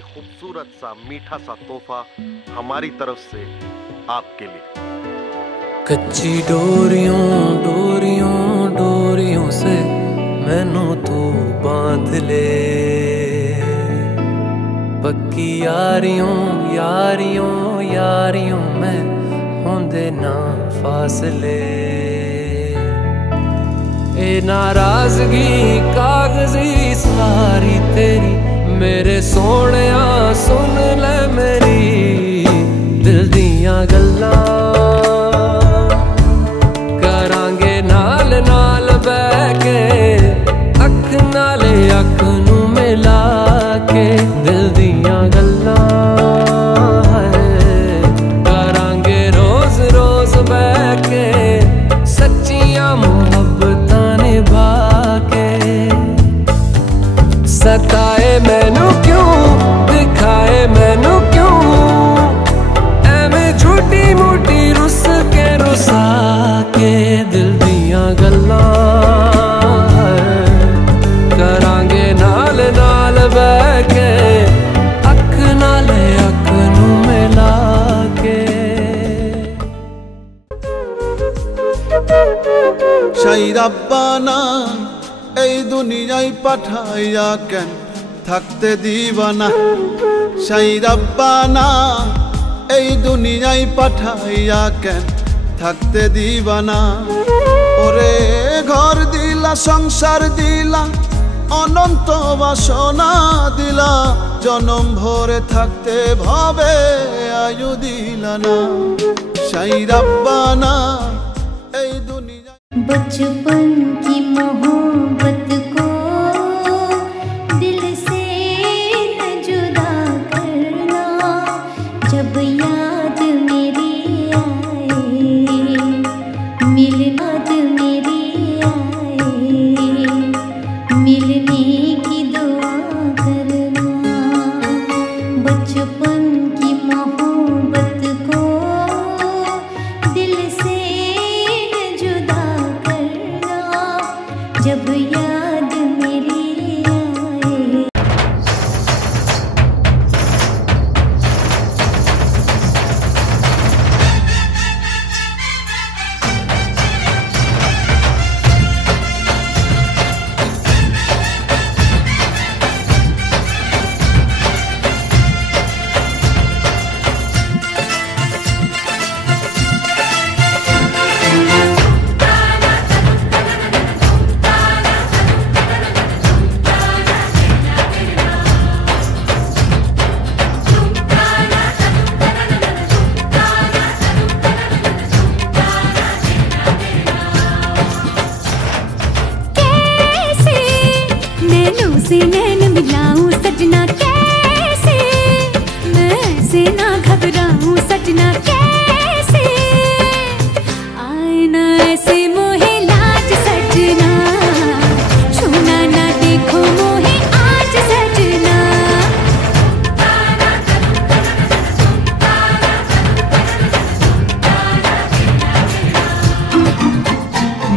ये खूबसूरत सा मीठा सा तोहफा हमारी तरफ से आपके लिए। कच्ची डोरियों डोरियों डोरियों से मैनू तू बांध ले, पक्की यारियों यारियों यारियों में होंदे ना फासले। ए नाराजगी कागजी सारी तेरी मेरे सोहणिया सुन ले मेरी दिल दियां गल्लां, करांगे नाल नाल बैठ के अख नाले अख नू मिला के दिल दियां गल्लां करांगे रोज रोज बैठ के सच्चियां मुहब्बतां निभा के। सताए मैनू क्यों दिखाए मैनू क्यों एवें झूठी मूठी रुस के रुसा के दिल दियां गल्लां करांगे नाल नाल बैठ के अख नाले अख नू मिला के। शाही रब्बाना এই দুনিয়ায় পাঠাইয়া কেন থাকতে দিবানা, শাহি রব্বানা এই দুনিয়ায় পাঠাইয়া কেন থাকতে দিবানা। ওরে ঘর দিলা সংসার দিলা অনন্ত বাসনা দিলা, জনম ভরে থাকতে ভাবে আয়ু দিলা না। শাহি রব্বানা এই দুনিয়া बचपन की मोहब्बत को दिल से न जुदा करना, जब याद मेरी आए मिलना मेरी आए मिलने की दुआ करना। बचपन की मोहब्बत को दिल से जब याद मेरी आए। नैन मिलाऊं सजना कैसे, मैं ऐसे ना घबराऊं सजना कैसे, आए ना ऐसे मोहे लाज सजना, छूना ना देखो मोहे आज सजना।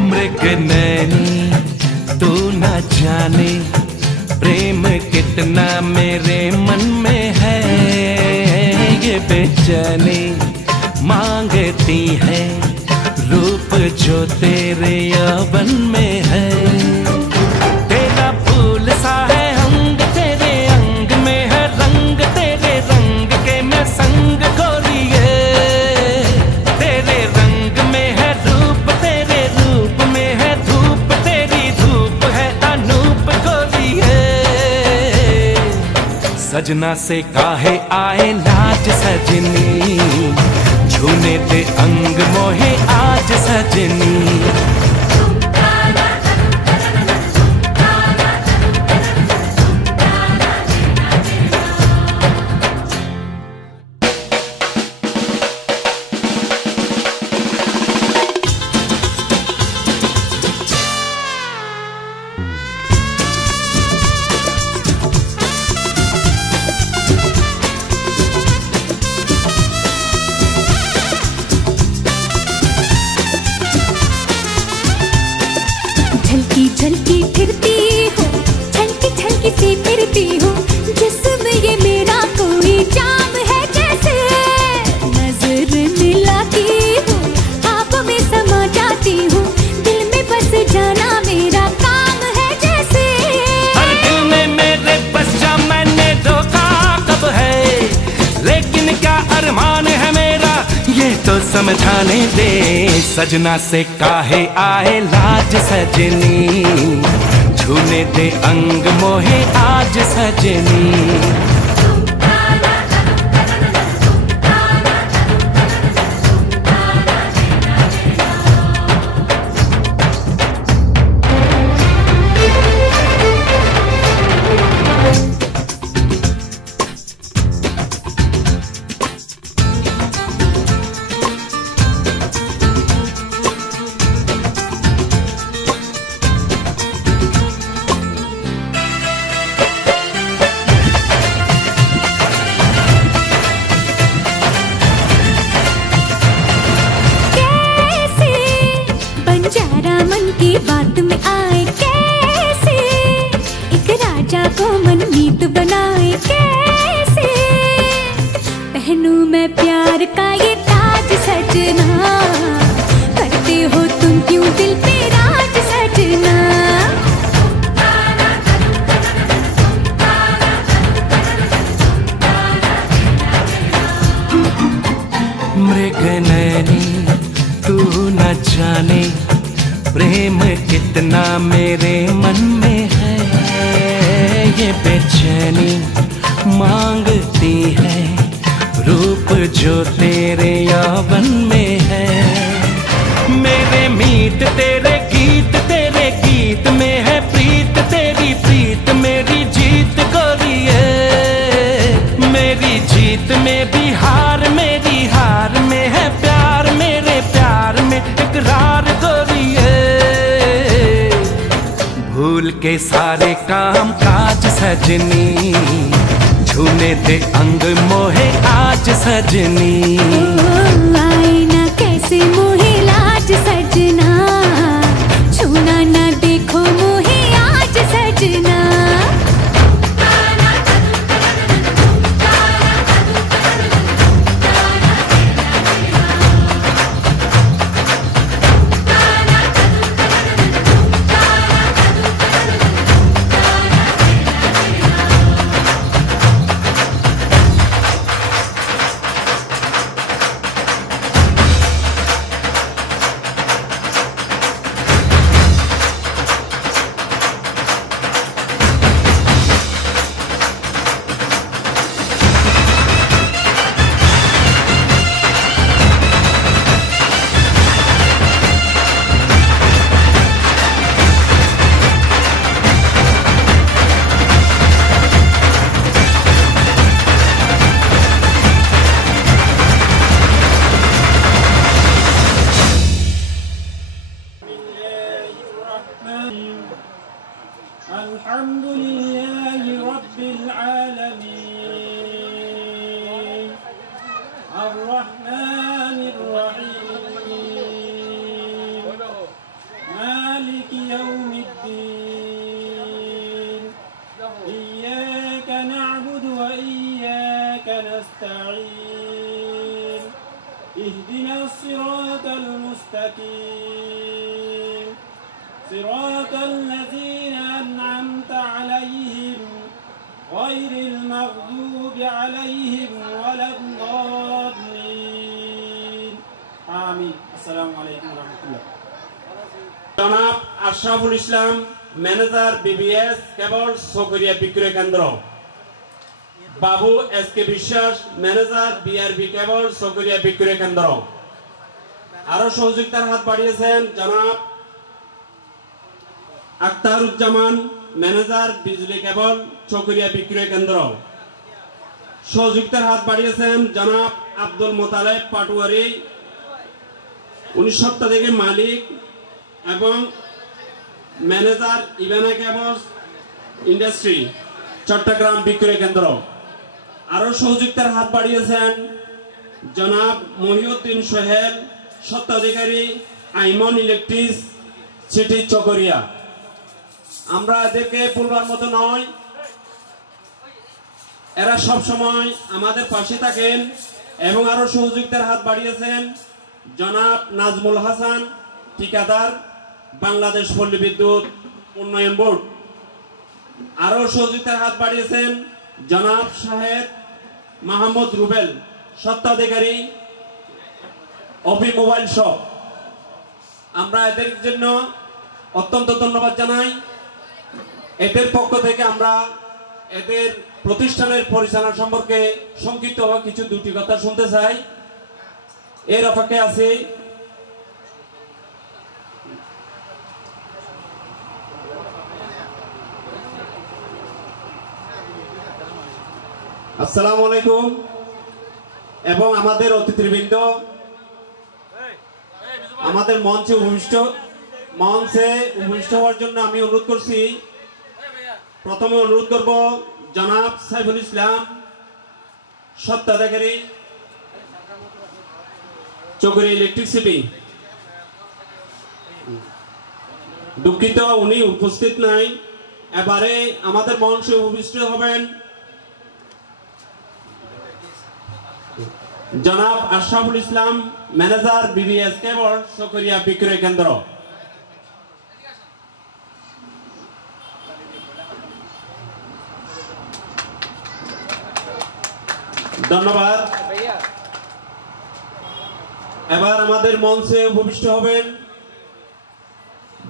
मृग नैनी तू ना जाने प्रेम कितना मेरे मन में है, ये बेचैनी मांगती है रूप जो तेरे यौवन में है। तेरा फूल सा है अंग तेरे अंग में है रंग तेरे रंग के मैं संग गोरिए, तेरे रंग में है रूप तेरे रूप में है धूप तेरी धूप है अनूप गोरिए। सजना से काहे आए लाज सजनी, छूने दे अंग मोहे आज सजनी। तो समझाने दे सजना से काहे आए लाज सजनी, छूने दे अंग मोहे आज सजनी। बात में आए कैसे, एक राजा को मनमीत बनाए कैसे, पहनूं मैं प्यार का ये ताज सजना, करते हो तुम क्यों दिल पे राज सजना। मृग नैनी तू न जाने प्रेम कितना मेरे मन में है, ये बेचैनी मांगती है रूप जो तेरे यौवन में है। मेरे मीत तेरे गीत में है प्रीत, तेरी प्रीत मेरी जीत गोरिए, मेरी जीत में भी हार, मेरी हार में है प्यार, मेरे प्यार में इकरार गोरिए। भूल के सारे काम काज सजनी, छूने दे अंग मोहे आज सजनी। आए ना कैसे मोहे लाज सजना, छूना ना देखो मोहे आज सजना। अल्हम्दुलिल्लाहि रब्बिल आलमीन अर्रहमानिर रहीम मालिकि यौमिद्दीन इय्याका नअबुदु व इय्याका नस्तईन इहदिनास सिरातल मुस्तकीम सिरातल लज़ीना अनअमता अलैहिम गैरिल मग़दूबि अलैहिम वलद्दाल्लीन आमीन। अस्सलामु अलैकुम व रहमतुल्लाह। जनाब अशराफुल इस्लाम मैनेजर बीबीएस केबल सकरिया বিক্রয় কেন্দ্র, बाबू एसके বিশ্বাস मैनेजर बीआरबी केबल सकरिया বিক্রয় কেন্দ্র। আরো সহযোগিতার হাত বাড়িয়েছেন জনাব আখতারুজ্জামান मैनेजर बिजली केबल सकरिया বিক্রয় কেন্দ্র। সহযোগিতার হাত বাড়িয়েছেন জনাব আব্দুল মোতালেব পাটুয়ারি 19 শতাধিক মালিক এবং मैनेजर इबाना केबल इंडस्ट्री चट्टग्राम বিক্রয় কেন্দ্র। আরো সহযোগিতার হাত বাড়িয়েছেন জনাব মহিউদ্দিন সোহেল স্বত্বাধিকারী আইমন ইলেকট্রিক সিটি চকরিয়া। আমরা এদেরকে বলবার মতো নয়, এরা সব সময় আমাদের পাশে থাকেন এবং আরো সহযোগিতার হাত বাড়িয়েছেন জনাব নাজমুল হাসান ঠিকাদার বাংলাদেশ পল্লী বিদ্যুৎ উন্নয়ন বোর্ড। আরো সহযোগিতার হাত বাড়িয়েছেন জনাব শাহেদ মাহমুদ রুবেল স্বত্বাধিকারী অভি মোবাইল শপ, আমরা এদের জন্য অত্যন্ত ধন্যবাদ জানাই। এদের পক্ষ থেকে আমরা এদের প্রতিষ্ঠানের পরিচালনা সম্পর্কে সংক্ষিপ্তভাবে কিছু দুটি কথা শুনতে চাই। এর অপেক্ষায় আছি। আসসালামু আলাইকুম। এবং আমাদের অতিথিবৃন্দ, আমাদের মঞ্চে উপবিষ্ট হওয়ার জন্য আমি অনুরোধ করছি। প্রথমে অনুরোধ করব জনাব সাইফুল ইসলাম, স্বত্বাধিকারী, চকরি ইলেকট্রিসিটি। দুঃখিত উনি উপস্থিত নাই। এবারে আমাদের মঞ্চে উপবিষ্ট হবেন জনাব আশরাফুল ইসলাম, ম্যানেজার, বিবিএস কেবল, চকরিয়া বিক্রয় কেন্দ্র। ধন্যবাদ। এবার আমাদের মঞ্চে উপবিষ্ট হবেন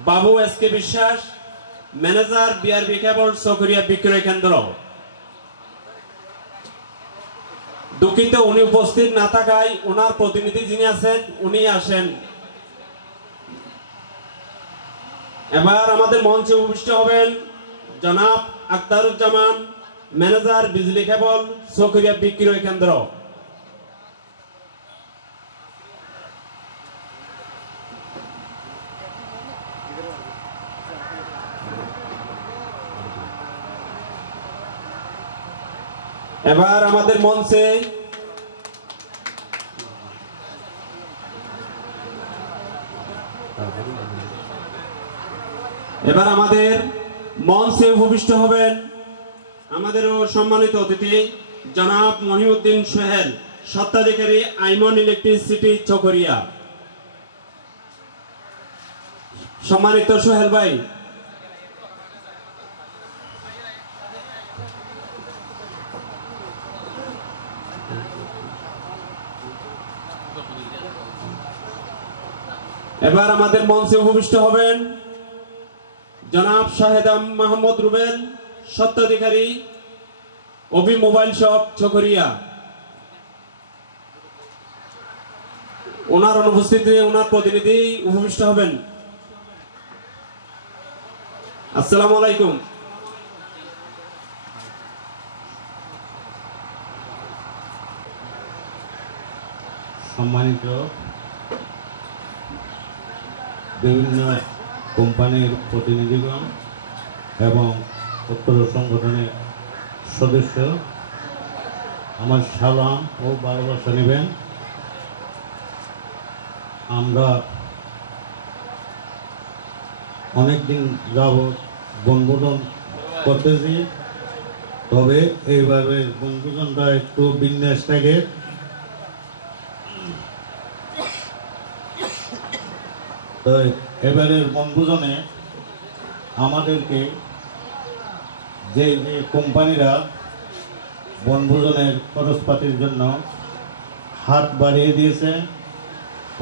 বাবু এস কে বিশ্বাস, ম্যানেজার, বিআরবি কেবল, চকরিয়া বিক্রয় কেন্দ্র। দুঃখিত উনি উপস্থিত না থাকায় ওনার প্রতিনিধি যিনি আছেন উনি আসেন। এবার আমাদের মঞ্চে উপবিষ্ট হবেন জনাব আখতারুজ্জামান, ম্যানেজার, বিজলি কেবল, চকরিয়া বিক্রয় কেন্দ্র। এবার আমাদের মঞ্চে উপবিষ্ট হবেন আমাদের সম্মানিত অতিথি জনাব মহিউদ্দিন সোহেল, স্বত্বাধিকারী, আইমন ইলেকট্রিসিটি, চকরিয়া। সম্মানিত সোহেল ভাই, এবার আমাদের মঞ্চে উপবিষ্ট হবেন জনাব শাহেদ মাহমুদ রুবেল, স্বত্বাধিকারী, অভি মোবাইল শপ, চকরিয়া। ওনার অনুপস্থিতিতে ওনার প্রতিনিধি উপবিষ্ট হবেন। আসসালামু আলাইকুম। সম্মানিত বিভিন্ন কোম্পানির প্রতিনিধিগণ এবং উত্তর সংগঠনের সদস্য, আমার সালাম ও ভালোবাসা নেবেন। আমরা অনেকদিন যাবৎ বনভোজন করতেছি, তবে এইভাবে বনভোজনটা একটু ভিন্ন স্টাইলের। তো এবারের বনভোজনে আমাদেরকে যে যে কোম্পানিরা বনভোজনের খরচপাতির জন্য হাত বাড়িয়ে দিয়েছে,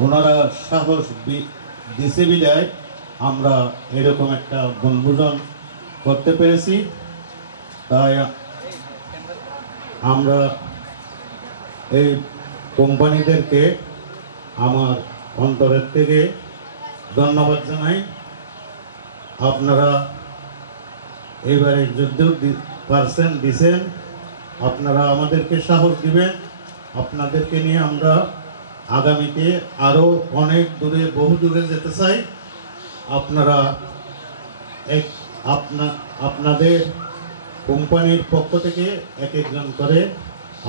ওনারা সাহস দিছে বিদায় আমরা এরকম একটা বনভোজন করতে পেরেছি। তাই আমরা এই কোম্পানিদেরকে আমার অন্তরের থেকে ধন্যবাদ জানাই। আপনারা এবারে যদিও পার্সেন্ট দিছেন, আপনারা আমাদেরকে সাহস দিবেন। আপনাদেরকে নিয়ে আমরা আগামীতে আরও অনেক দূরে, বহু দূরে যেতে চাই। আপনারা আপনাদের কোম্পানির পক্ষ থেকে এক একজন করে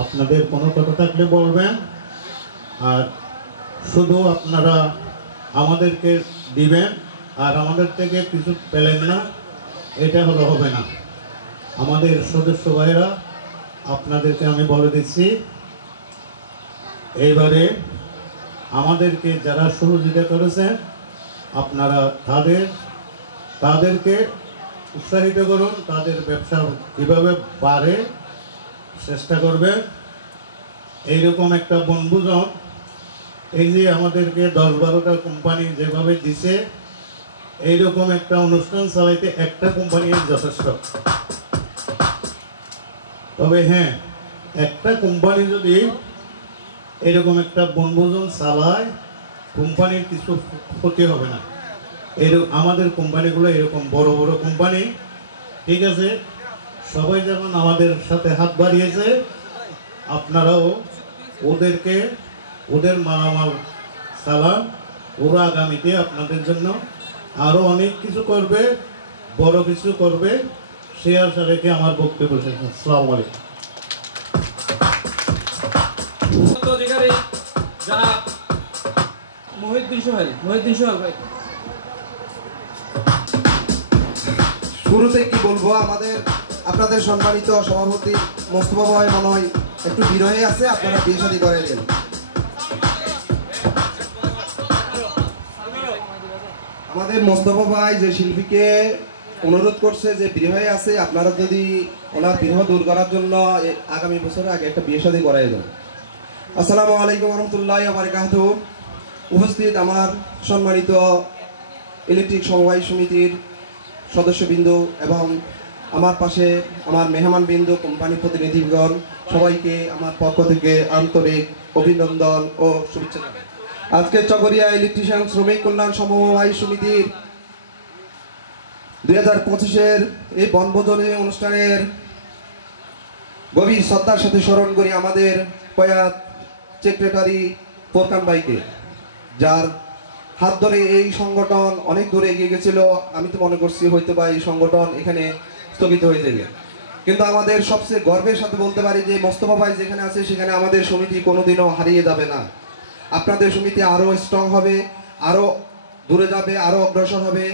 আপনাদের কোনো কথা থাকলে বলবেন। আর শুধু আপনারা আমাদেরকে দিবেন আর আমাদের থেকে কিছু পেলেন না, এটা হবে না। আমাদের সদস্য ভাইরা আপনাদেরকে আমি বলে দিচ্ছি, এইবারে আমাদেরকে যারা সহযোগিতা করেছেন আপনারা তাদেরকে উৎসাহিত করুন, তাদের ব্যবসা কীভাবে বাড়ে চেষ্টা করবেন। এইরকম একটা বনভোজন এই যে আমাদেরকে 10-12টা কোম্পানি যেভাবে দিছে, এইরকম একটা অনুষ্ঠান চালাইতে একটা কোম্পানি যথেষ্ট। তবে হ্যাঁ, একটা কোম্পানি যদি এরকম একটা বনভোজন চালায়, কোম্পানির কিছু ক্ষতি হবে না। এরকম আমাদের কোম্পানিগুলো এরকম বড় বড় কোম্পানি, ঠিক আছে, সবাই যেমন আমাদের সাথে হাত বাড়িয়েছে, আপনারাও ওদেরকে ওদের মালামাল চালান। ওরা আগামীতে আপনাদের জন্য আরও অনেক কিছু করবে, বড় কিছু করবে, সে আশা রেখে আমার বক্তব্য শেষ। আসসালামু আলাইকুম। অধিকারী জনাব মহিউদ্দিন সোহেল ভাই। শুরুতে কি বলবো, আপনাদের সম্মানিত সভাপতি মোস্তফা ভাই মনে হয় একটু বিরহে আছে, আপনারা বিয়ে শাদী করে দেন। আমাদের মোস্তফা ভাই যে শিল্পীকে অনুরোধ করছে যে বিরহে আছে, আপনারা যদি ওনার বিরহ দূর করার জন্য আগামী বছরে আগে একটা বিয়ে শাদী করাই দেন। আসসালামু আলাইকুম রহমতুল্লাহি ওয়া বারাকাতুহু। উপস্থিত আমার সম্মানিত ইলেকট্রিক সমবায় সমিতির সদস্যবৃন্দ এবং আমার পাশে আমার মেহমানবৃন্দ, কোম্পানি প্রতিনিধিগণ, সবাইকে আমার পক্ষ থেকে আন্তরিক অভিনন্দন ও শুভেচ্ছা জানাই। আজকে চকরিয়া ইলেকট্রিশিয়ান শ্রমিক কল্যাণ সমবায় সমিতির 2025-এর এই বনভোজনী অনুষ্ঠানের গভীর শ্রদ্ধার সাথে স্মরণ করি আমাদের প্রয়াত সেক্রেটারি ফোরকান ভাইকে, যার হাত ধরে এই সংগঠন অনেক দূরে এগিয়ে গেছিল। আমি তো মনে করছি হয়তো বা এই সংগঠন এখানে স্থগিত হয়ে যাবে, কিন্তু আমাদের সবচেয়ে গর্বের সাথে বলতে পারি যে মোস্তফা ভাই যেখানে আছে সেখানে আমাদের সমিতি কোনোদিনও হারিয়ে যাবে না। আপনাদের সমিতি আরও স্ট্রং হবে, আরও দূরে যাবে, আরও অগ্রসর হবে,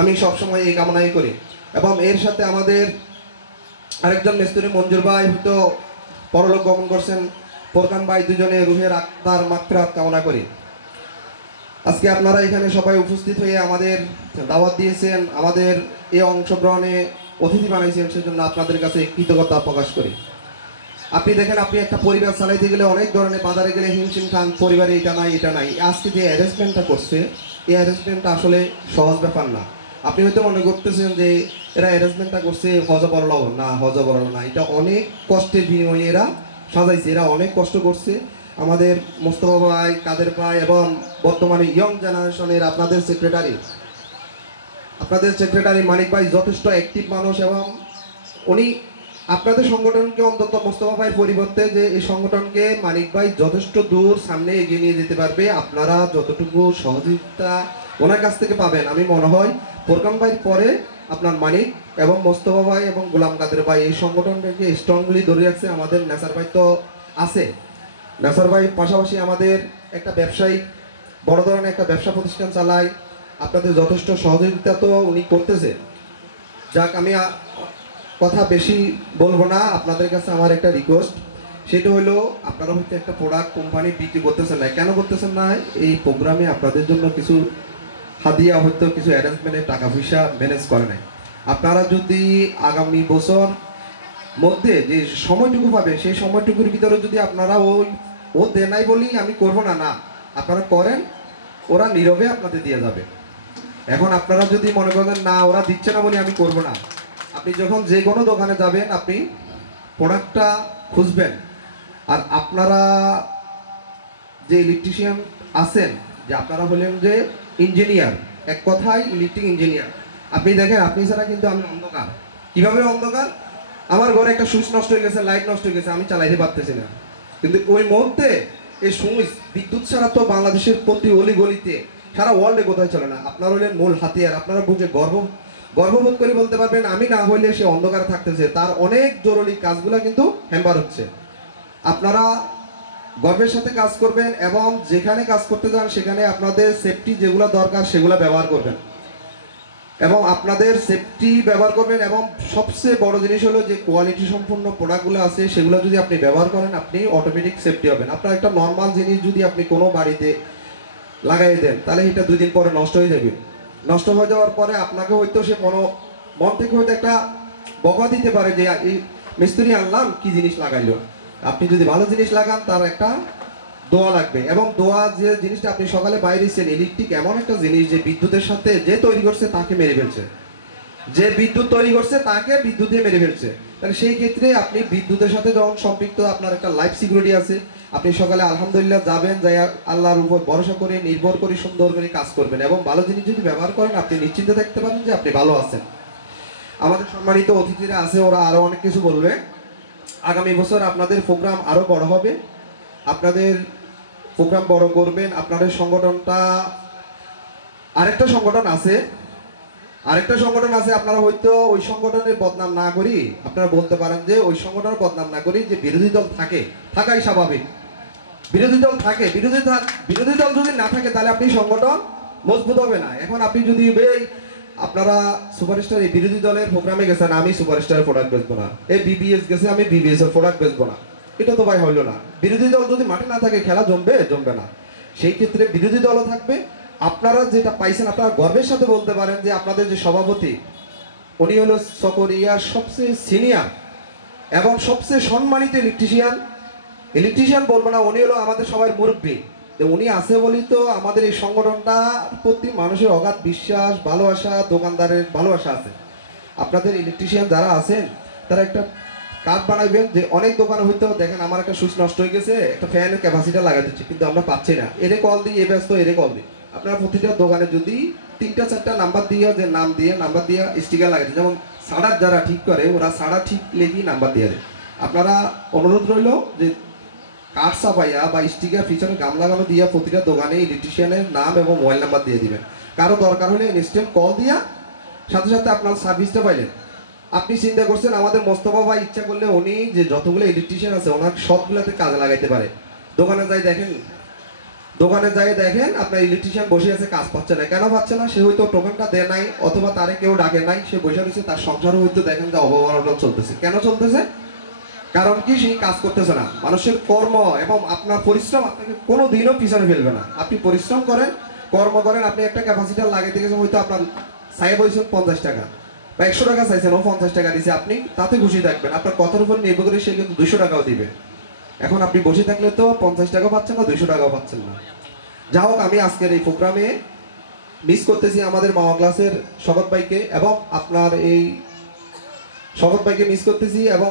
আমি সবসময় এই কামনাই করি। এবং এর সাথে আমাদের আরেকজন মিস্ত্রি মঞ্জুর ভাই হয়তো পরলোক গমন করছেন, ফোরকান ভাই, দুজনে রুহের আত্মার মাগফিরাত কামনা করি। আজকে আপনারা এখানে সবাই উপস্থিত হয়ে আমাদের দাওয়াত দিয়েছেন, আমাদের এই অংশগ্রহণে অতিথি বানাইছেন, সেজন্য আপনাদের কাছে কৃতজ্ঞতা প্রকাশ করি। আপনি দেখেন, আপনি একটা পরিবার চালাইতে গেলে অনেক ধরনের বাজারে গেলে হিমশিম খান, পরিবারে এটা নাই এটা নাই। আজকে যে অ্যারেঞ্জমেন্টটা করছে, এই অ্যারেঞ্জমেন্টটা আসলে সহজ ব্যাপার না। আপনি হয়তো মনে করতেছেন যে এরা অ্যারেঞ্জমেন্টটা করছে হজবরল না, হজবরল না, এটা অনেক কষ্টের বিনিময়ে এরা সাজাইছে, এরা অনেক কষ্ট করছে। আমাদের মোস্তফা ভাই, কাদের ভাই এবং বর্তমানে ইয়ং জেনারেশনের আপনাদের সেক্রেটারি মানিক ভাই যথেষ্ট অ্যাক্টিভ মানুষ, এবং উনি আপনাদের সংগঠনকে অন্তত মোস্তফা ভাইয়ের পরিবর্তে যে এই সংগঠনকে মানিক ভাই যথেষ্ট দূর সামনে এগিয়ে নিয়ে যেতে পারবে। আপনারা যতটুকু সহযোগিতা ওনার কাছ থেকে পাবেন, আমি মনে হয় ফোরকান ভাইয়ের পরে আপনার মানিক এবং মোস্তফা ভাই এবং গোলাম কাদের ভাই এই সংগঠনটাকে স্ট্রংলি ধরে রাখছে। আমাদের নেসার ভাই তো আছে, নেসার ভাই পাশাপাশি আমাদের একটা ব্যবসায়িক বড় ধরনের একটা ব্যবসা প্রতিষ্ঠান চালায়, আপনাদের যথেষ্ট সহযোগিতা তো উনি করতেছে। যাক, আমি কথা বেশি বলবো না, আপনাদের কাছে আমার একটা রিকোয়েস্ট, সেটা হলো আপনারা হয়তো একটা প্রোডাক্ট কোম্পানি বিক্রি করতেছেন না, কেন করতেছেন না? এই প্রোগ্রামে আপনাদের জন্য কিছু হাদিয়া, হয়তো কিছু অ্যারেঞ্জমেন্টের টাকা পয়সা ম্যানেজ করে নাই। আপনারা যদি আগামী বছর মধ্যে যে সময়টুকু পাবেন, সেই সময়টুকুর ভিতরে যদি আপনারা ও দেয় নাই বলি আমি করবো না, না আপনারা করেন, ওরা নীরবে আপনাদের দিয়ে যাবে। এখন আপনারা যদি মনে করেন না ওরা দিচ্ছে না বলে আমি করবো না, আপনি যখন যে কোনো দোকানে যাবেন আপনি প্রোডাক্টটা খুঁজবেন। আর আপনারা যে ইলেকট্রিশিয়ান আছেন, যে আপনারা হলেন যে ইঞ্জিনিয়ার, এক কথায় ইলেকট্রিক ইঞ্জিনিয়ার। আপনি দেখেন, আপনি ছাড়া কিন্তু আমি অন্ধকার। কিভাবে অন্ধকার? আমার ঘরে একটা সুইচ নষ্ট হয়ে গেছে, লাইট নষ্ট হয়ে গেছে, আমি চালাইতে পারতেছি না, কিন্তু ওই মুহূর্তে এই সুইচ, বিদ্যুৎ ছাড়া তো বাংলাদেশের প্রতি অলি গলিতে সারা ওয়ার্ল্ডে কোথায় চলে না। আপনারা হলেন মূল হাতিয়ার। আপনারা বুকে গর্ববোধ করে বলতে পারবেন, আমি না হইলে সে অন্ধকারে থাকতেছে, তার অনেক জরুরি কাজগুলো কিন্তু হ্যাম্পার হচ্ছে। আপনারা গর্বের সাথে কাজ করবেন এবং যেখানে কাজ করতে যান সেখানে আপনাদের সেফটি যেগুলো দরকার সেগুলো ব্যবহার করবেন, এবং আপনাদের সেফটি ব্যবহার করবেন। এবং সবচেয়ে বড় জিনিস হলো যে কোয়ালিটি সম্পন্ন প্রোডাক্টগুলো আছে সেগুলো যদি আপনি ব্যবহার করেন, আপনি অটোমেটিক সেফটি হবেন। আপনার একটা নর্মাল জিনিস যদি আপনি কোনো বাড়িতে লাগাই দেন, তাহলে এটা 2 দিন পরে নষ্ট হয়ে যাবে। নষ্ট হয়ে যাওয়ার পরে আপনাকে হয়তো সে মন থেকে হয়তো একটা বকা দিতে পারে যে এই মিস্ত্রি আনলাম কি জিনিস লাগাইলো। আপনি যদি ভালো জিনিস লাগান, তার একটা দোয়া লাগবে। এবং দোয়া যে জিনিসটা আপনি সকালে বাইরেছেন, ইলেকট্রিক এমন একটা জিনিস যে বিদ্যুতের সাথে যে তৈরি করছে তাকে মেরে ফেলছে, যে বিদ্যুৎ তৈরি করছে তাকে বিদ্যুৎ দিয়ে মেরে ফেলছে। তাহলে সেই ক্ষেত্রে আপনি বিদ্যুতের সাথে যখন সম্পৃক্ত, আপনার একটা লাইফ সিকিউরিটি আছে, আপনি সকালে আলহামদুলিল্লাহ যাবেন, যাই আল্লাহর উপর ভরসা করে নির্ভর করে সুন্দর করে কাজ করবেন এবং ভালো জিনিস যদি ব্যবহার করেন আপনি নিশ্চিন্তে থাকতে পারেন যে আপনি ভালো আছেন। আমাদের সম্মানিত অতিথিরা আছে, ওরা আরো অনেক কিছু বলবে। আগামী বছর আপনাদের প্রোগ্রাম আরো বড় হবে, আপনাদের প্রোগ্রাম বড় করবেন। আপনাদের সংগঠনটা আরেকটা সংগঠন আছে, আপনারা হয়তো ওই সংগঠনের বদনাম না করি, আপনারা বলতে পারেন যে ওই সংগঠনের বদনাম না করি, যে বিরোধী দল থাকাই স্বাভাবিক। বিরোধী দল থাকে, বিরোধী দল যদি না থাকে তাহলে আপনি সংগঠন মজবুত হবে না। এখন আপনি যদি আপনারা সুপারস্টার এই বিরোধী দলের প্রোগ্রামে গেছেন, আমি সুপারস্টারের প্রোডাক্ট বেচবো না, এই বিবিএস গেছে আমি বিবিএস এর প্রোডাক্ট বেচবো না, এটা তো ভাই হইলো না। বিরোধী দল যদি মাঠে না থাকে খেলা জমবে না। সেই ক্ষেত্রে বিরোধী দলও থাকবে। আপনারা যেটা পাইছেন আপনারা গর্বের সাথে বলতে পারেন যে আপনাদের যে সভাপতি, উনি হলো চকরিয়ার সবচেয়ে সিনিয়র এবং সবচেয়ে সম্মানিত ইলেকট্রিশিয়ান বলবো না, উনি হলো আমাদের সবার মুরব্বী। উনি আছে বলি তো আমাদের এই সংগঠনটা প্রতি মানুষের অগাধ বিশ্বাস, ভালোবাসা, দোকানদারের ভালোবাসা আছে। আপনাদের ইলেকট্রিশিয়ান যারা আছেন তারা একটা কার্ড বানাইবেন, যে অনেক দোকানে হয়তো দেখেন আমার একটা সুইচ নষ্ট হয়ে গেছে, একটা ফ্যানের ক্যাপাসিটি লাগাই দিচ্ছে কিন্তু আমরা পাচ্ছি না, এরে কল দিই, এ ব্যস্ত, এরে কল দিই। আপনারা প্রতিটা দোকানে যদি 3-4টা নাম্বার দিয়ে, যে নাম্বার দিয়ে স্টিকার লাগাই দেয়, যেমন সাড়ার যারা ঠিক করে ওরা সাড়া ঠিক লেগে নাম্বার দিয়ে দেয়। আপনারা অনুরোধ রইল যে কার্ড ছাপাইয়া বা স্টিকার পিছনে গাম লাগানো দিয়া প্রতিটা দোকানে ইলেকট্রিশিয়ানের নাম এবং মোবাইল নাম্বার দিয়ে দিবেন। কারো দরকার হলে ইনস্ট্যান্ট কল দিয়া সাথে সাথে আপনার সার্ভিসটা পাইলেন। আপনি চিন্তা করছেন আমাদের মোস্তফা ভাই ইচ্ছা করলে উনি যে যতগুলো ইলেকট্রিশিয়ান আছে ওনার সবগুলোতে কাজে লাগাইতে পারে। দোকানে যাই দেখেন আপনার ইলেকট্রিশিয়ান বসে আছে, কাজ পাচ্ছে না। কেন পাচ্ছে না? সে হয়তো টোকেনটা দেয় নাই, অথবা তারে কেউ ডাকে নাই, সে বসে রয়েছে, তার সংসারও হয়তো দেখেন যে অবহেলা চলতেছে। কেন চলতেছে? কারণ কি? সে কাজ করতেছে না। মানুষের কর্ম এবং আপনার পরিশ্রম আপনাকে কোনো দিনও পিছনে ফেলবে না। আপনি পরিশ্রম করেন, কর্ম করেন, আপনি একটা ক্যাপাসিটার লাগাইতে গেছেন, হয়তো আপনার সাহেব হয়েছেন 50 টাকা বা 100 টাকা চাইছেন, ও 50 টাকা দিচ্ছে, আপনি তাতে খুশি থাকবেন। আপনার কথার উপর নির্ভর করে সে কিন্তু 200 টাকাও দিবে। এখন আপনি বসে থাকলে তো 50 টাকাও পাচ্ছেন না, 200 টাকাও পাচ্ছেন না। যা হোক, আমি আজকের এই প্রোগ্রামে মিস করতেছি আমাদের মাওয়া ক্লাসের শকত ভাইকে এবং আপনার এই শকত ভাইকে মিস করতেছি, এবং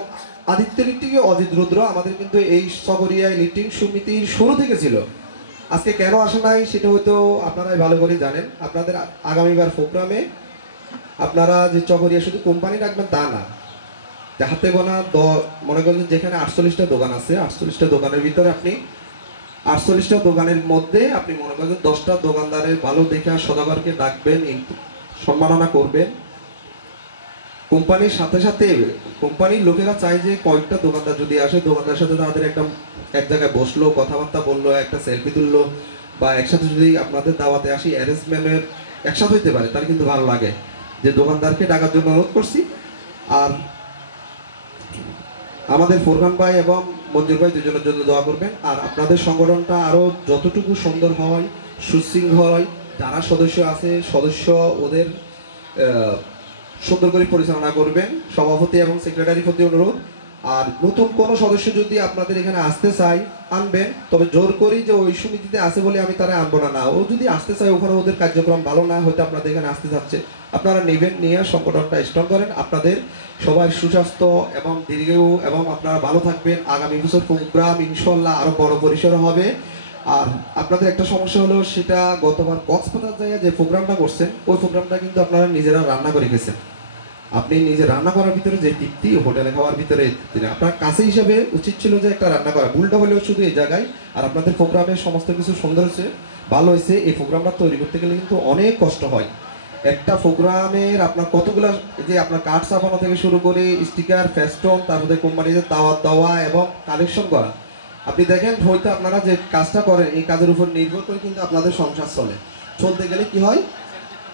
আদিত্য ইলেকট্রিক, অজিত রুদ্র আমাদের কিন্তু এই চকরিয়া ইলেকট্রিক সমিতির শুরু থেকে ছিল। আজকে কেন আসে নাই সেটা হয়তো আপনারাই ভালো করে জানেন। আপনাদের আগামীবার প্রোগ্রামে আপনারা যে চকরিয়া শুধু কোম্পানি রাখবেন তা না, হাতে গোনা মনে করেন যেখানে 48টা দোকান আছে, 48টা দোকানের ভিতরে আপনি 48টা দোকানের মধ্যে আপনি মনে করেন 10টা দোকানদারের ভালো দেখা সদাগরকে ডাকবেন, সম্মাননা করবেন। কোম্পানির সাথে সাথে কোম্পানির লোকেরা চায় যে কয়েকটা দোকানদার যদি আসে, দোকানদারের সাথে তাদের এক জায়গায় বসলো, কথাবার্তা বললো, একটা সেলফি তুললো, বা একসাথে যদি আপনাদের দাওয়াতে আসি অ্যারেঞ্জমেন্টের একসাথে হইতে পারে, তার কিন্তু ভালো লাগে। যে দোকানদারকে ডাকার জন্য অনুরোধ করছি। আর আমাদের ফোরখান ভাই এবং মঞ্জুর ভাই দুজনের জন্য দোয়া করবেন। আর আপনাদের সংগঠনটা আরো যতটুকু সুন্দর হয়, সুশৃঙ্খল হয়, যারা সদস্য আছে সদস্য ওদের সুন্দর করে পরিচালনা করবেন। সভাপতি এবং সেক্রেটারির প্রতি অনুরোধ। আর নতুন কোনো সদস্য যদি আপনাদের এখানে আসতে চাই আনবেন, তবে জোর করি যে ওই সমিতিতে আছে বলে আমি তারা আনবো না। ও যদি আসতে চায়, ওখানে ওদের কার্যক্রম ভালো না হয়তো আপনাদের এখানে আসতে চাচ্ছে, আপনারা নেবেন, নিয়ে সংগঠনটা স্ট্রং করেন। আপনাদের সবার সুস্বাস্থ্য এবং দীর্ঘায়ু এবং আপনারা ভালো থাকবেন। আগামী বছর প্রোগ্রাম ইনশাল্লাহ আরো বড় পরিসরে হবে। আর আপনাদের একটা সমস্যা হলো, সেটা গতবার কক্সবাজার জায়গায় যে প্রোগ্রামটা করছেন, ওই প্রোগ্রামটা কিন্তু আপনারা নিজেরা রান্না করে গেছেন। আপনি নিজে রান্না করার ভিতরে যে তৃপ্তি, হোটেলে খাওয়ার ভিতরে আপনার কাছে হিসাবে উচিত ছিল যে একটা রান্না করা। ভুলটা হলেও শুধু এই জায়গায়। আর আপনাদের প্রোগ্রামের সমস্ত কিছু সুন্দর হয়েছে, ভালো হয়েছে। এই প্রোগ্রামটা তৈরি করতে গেলে কিন্তু অনেক কষ্ট হয়। একটা প্রোগ্রামের আপনার কতগুলো, যে আপনার কার্ড ছাপানো থেকে শুরু করে স্টিকার, ফেস্টন, তারপরে কোম্পানিদের দাওয়াত দেওয়া এবং কালেকশন করা। আপনি দেখেন হয়তো আপনারা যে কাজটা করেন, এই কাজের উপর নির্ভর করে কিন্তু আপনাদের সংসার চলতে গেলে কি হয়,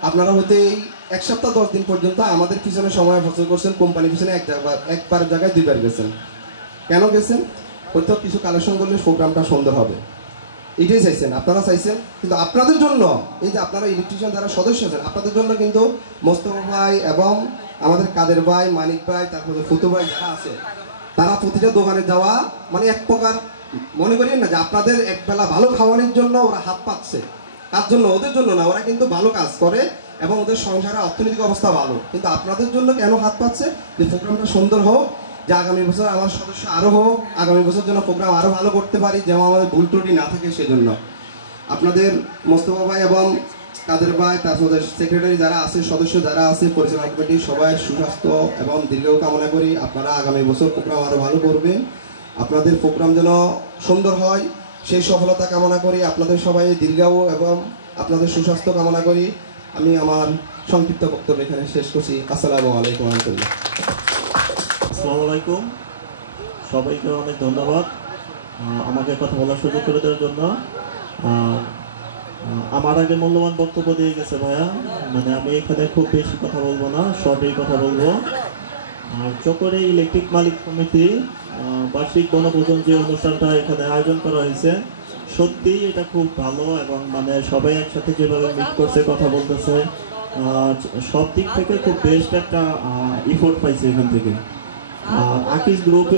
আপনারা হয়তো এই 1 সপ্তাহ 10 দিন পর্যন্ত আমাদের পিছনে সময় খরচ করছেন, কোম্পানির পিছনে একবার জায়গায় 2 বার গেছেন। কেন গেছেন? হয়তো কিছু কালেকশন করলে প্রোগ্রামটা সুন্দর হবে, এটাই চাইছেন, আপনারা চাইছেন। কিন্তু আপনাদের জন্য, এই যে আপনারা ইলেকট্রিশিয়ান যারা সদস্য আছেন, আপনাদের জন্য কিন্তু মোস্তফা ভাই এবং আমাদের কাদের ভাই, মানিক ভাই, তারপরে ফুতু ভাই যারা আছে, তারা প্রতিটা দোকানে যাওয়া মানে এক প্রকার মনে করেন না যে আপনাদের এক বেলা ভালো খাওয়ানোর জন্য ওরা হাত পাচ্ছে, কার জন্য? ওদের জন্য না, ওরা কিন্তু ভালো কাজ করে এবং ওদের সংসারের অর্থনৈতিক অবস্থা ভালো, কিন্তু আপনাদের জন্য কেন হাত পাচ্ছে? যে প্রোগ্রামটা সুন্দর হোক, যে আগামী বছর আমার সদস্য আরও হোক, আগামী বছর যেন প্রোগ্রাম আরও ভালো করতে পারি, যেন আমাদের ভুল ত্রুটি না থাকে, সেজন্য আপনাদের মোস্তফা ভাই এবং কাদের ভাই, তারপরে সেক্রেটারি যারা আছে, সদস্য যারা আছে, পরিচালনা কমিটি সবাই সুস্বাস্থ্য এবং দীর্ঘায়ু কামনা করি। আপনারা আগামী বছর প্রোগ্রাম আরও ভালো করবেন, আপনাদের প্রোগ্রাম যেন সুন্দর হয় সেই সফলতা কামনা করি। আপনাদের সবাই দীর্ঘায়ু এবং আপনাদের সুস্বাস্থ্য কামনা করি। আমি আমার সংক্ষিপ্ত বক্তব্য এখানে শেষ করছি। আসসালামু আলাইকুম ওয়া রাহমাতুল্লাহ। আসসালামু আলাইকুম, সবাইকে অনেক ধন্যবাদ আমাকে কথা বলার সুযোগ করে দেওয়ার জন্য। আমার আগে মূল্যবান বক্তব্য দিয়ে গেছে ভাইয়া, মানে আমি এখানে খুব বেশি কথা বলবো না, শর্টেই কথা বলবো। চকরে ইলেকট্রিক মালিক সমিতি বার্ষিক বনভোজন যে অনুষ্ঠানটা এখানে আয়োজন করা হয়েছে, সত্যি এটা খুব ভালো এবং মানে সবাই একসাথে যেভাবে মিট করছে, কথা বলতেছে, সব দিক থেকে খুব বেস্ট একটা ইফোর্ট পাইছে এখান থেকে। আকিজ গ্রুপ,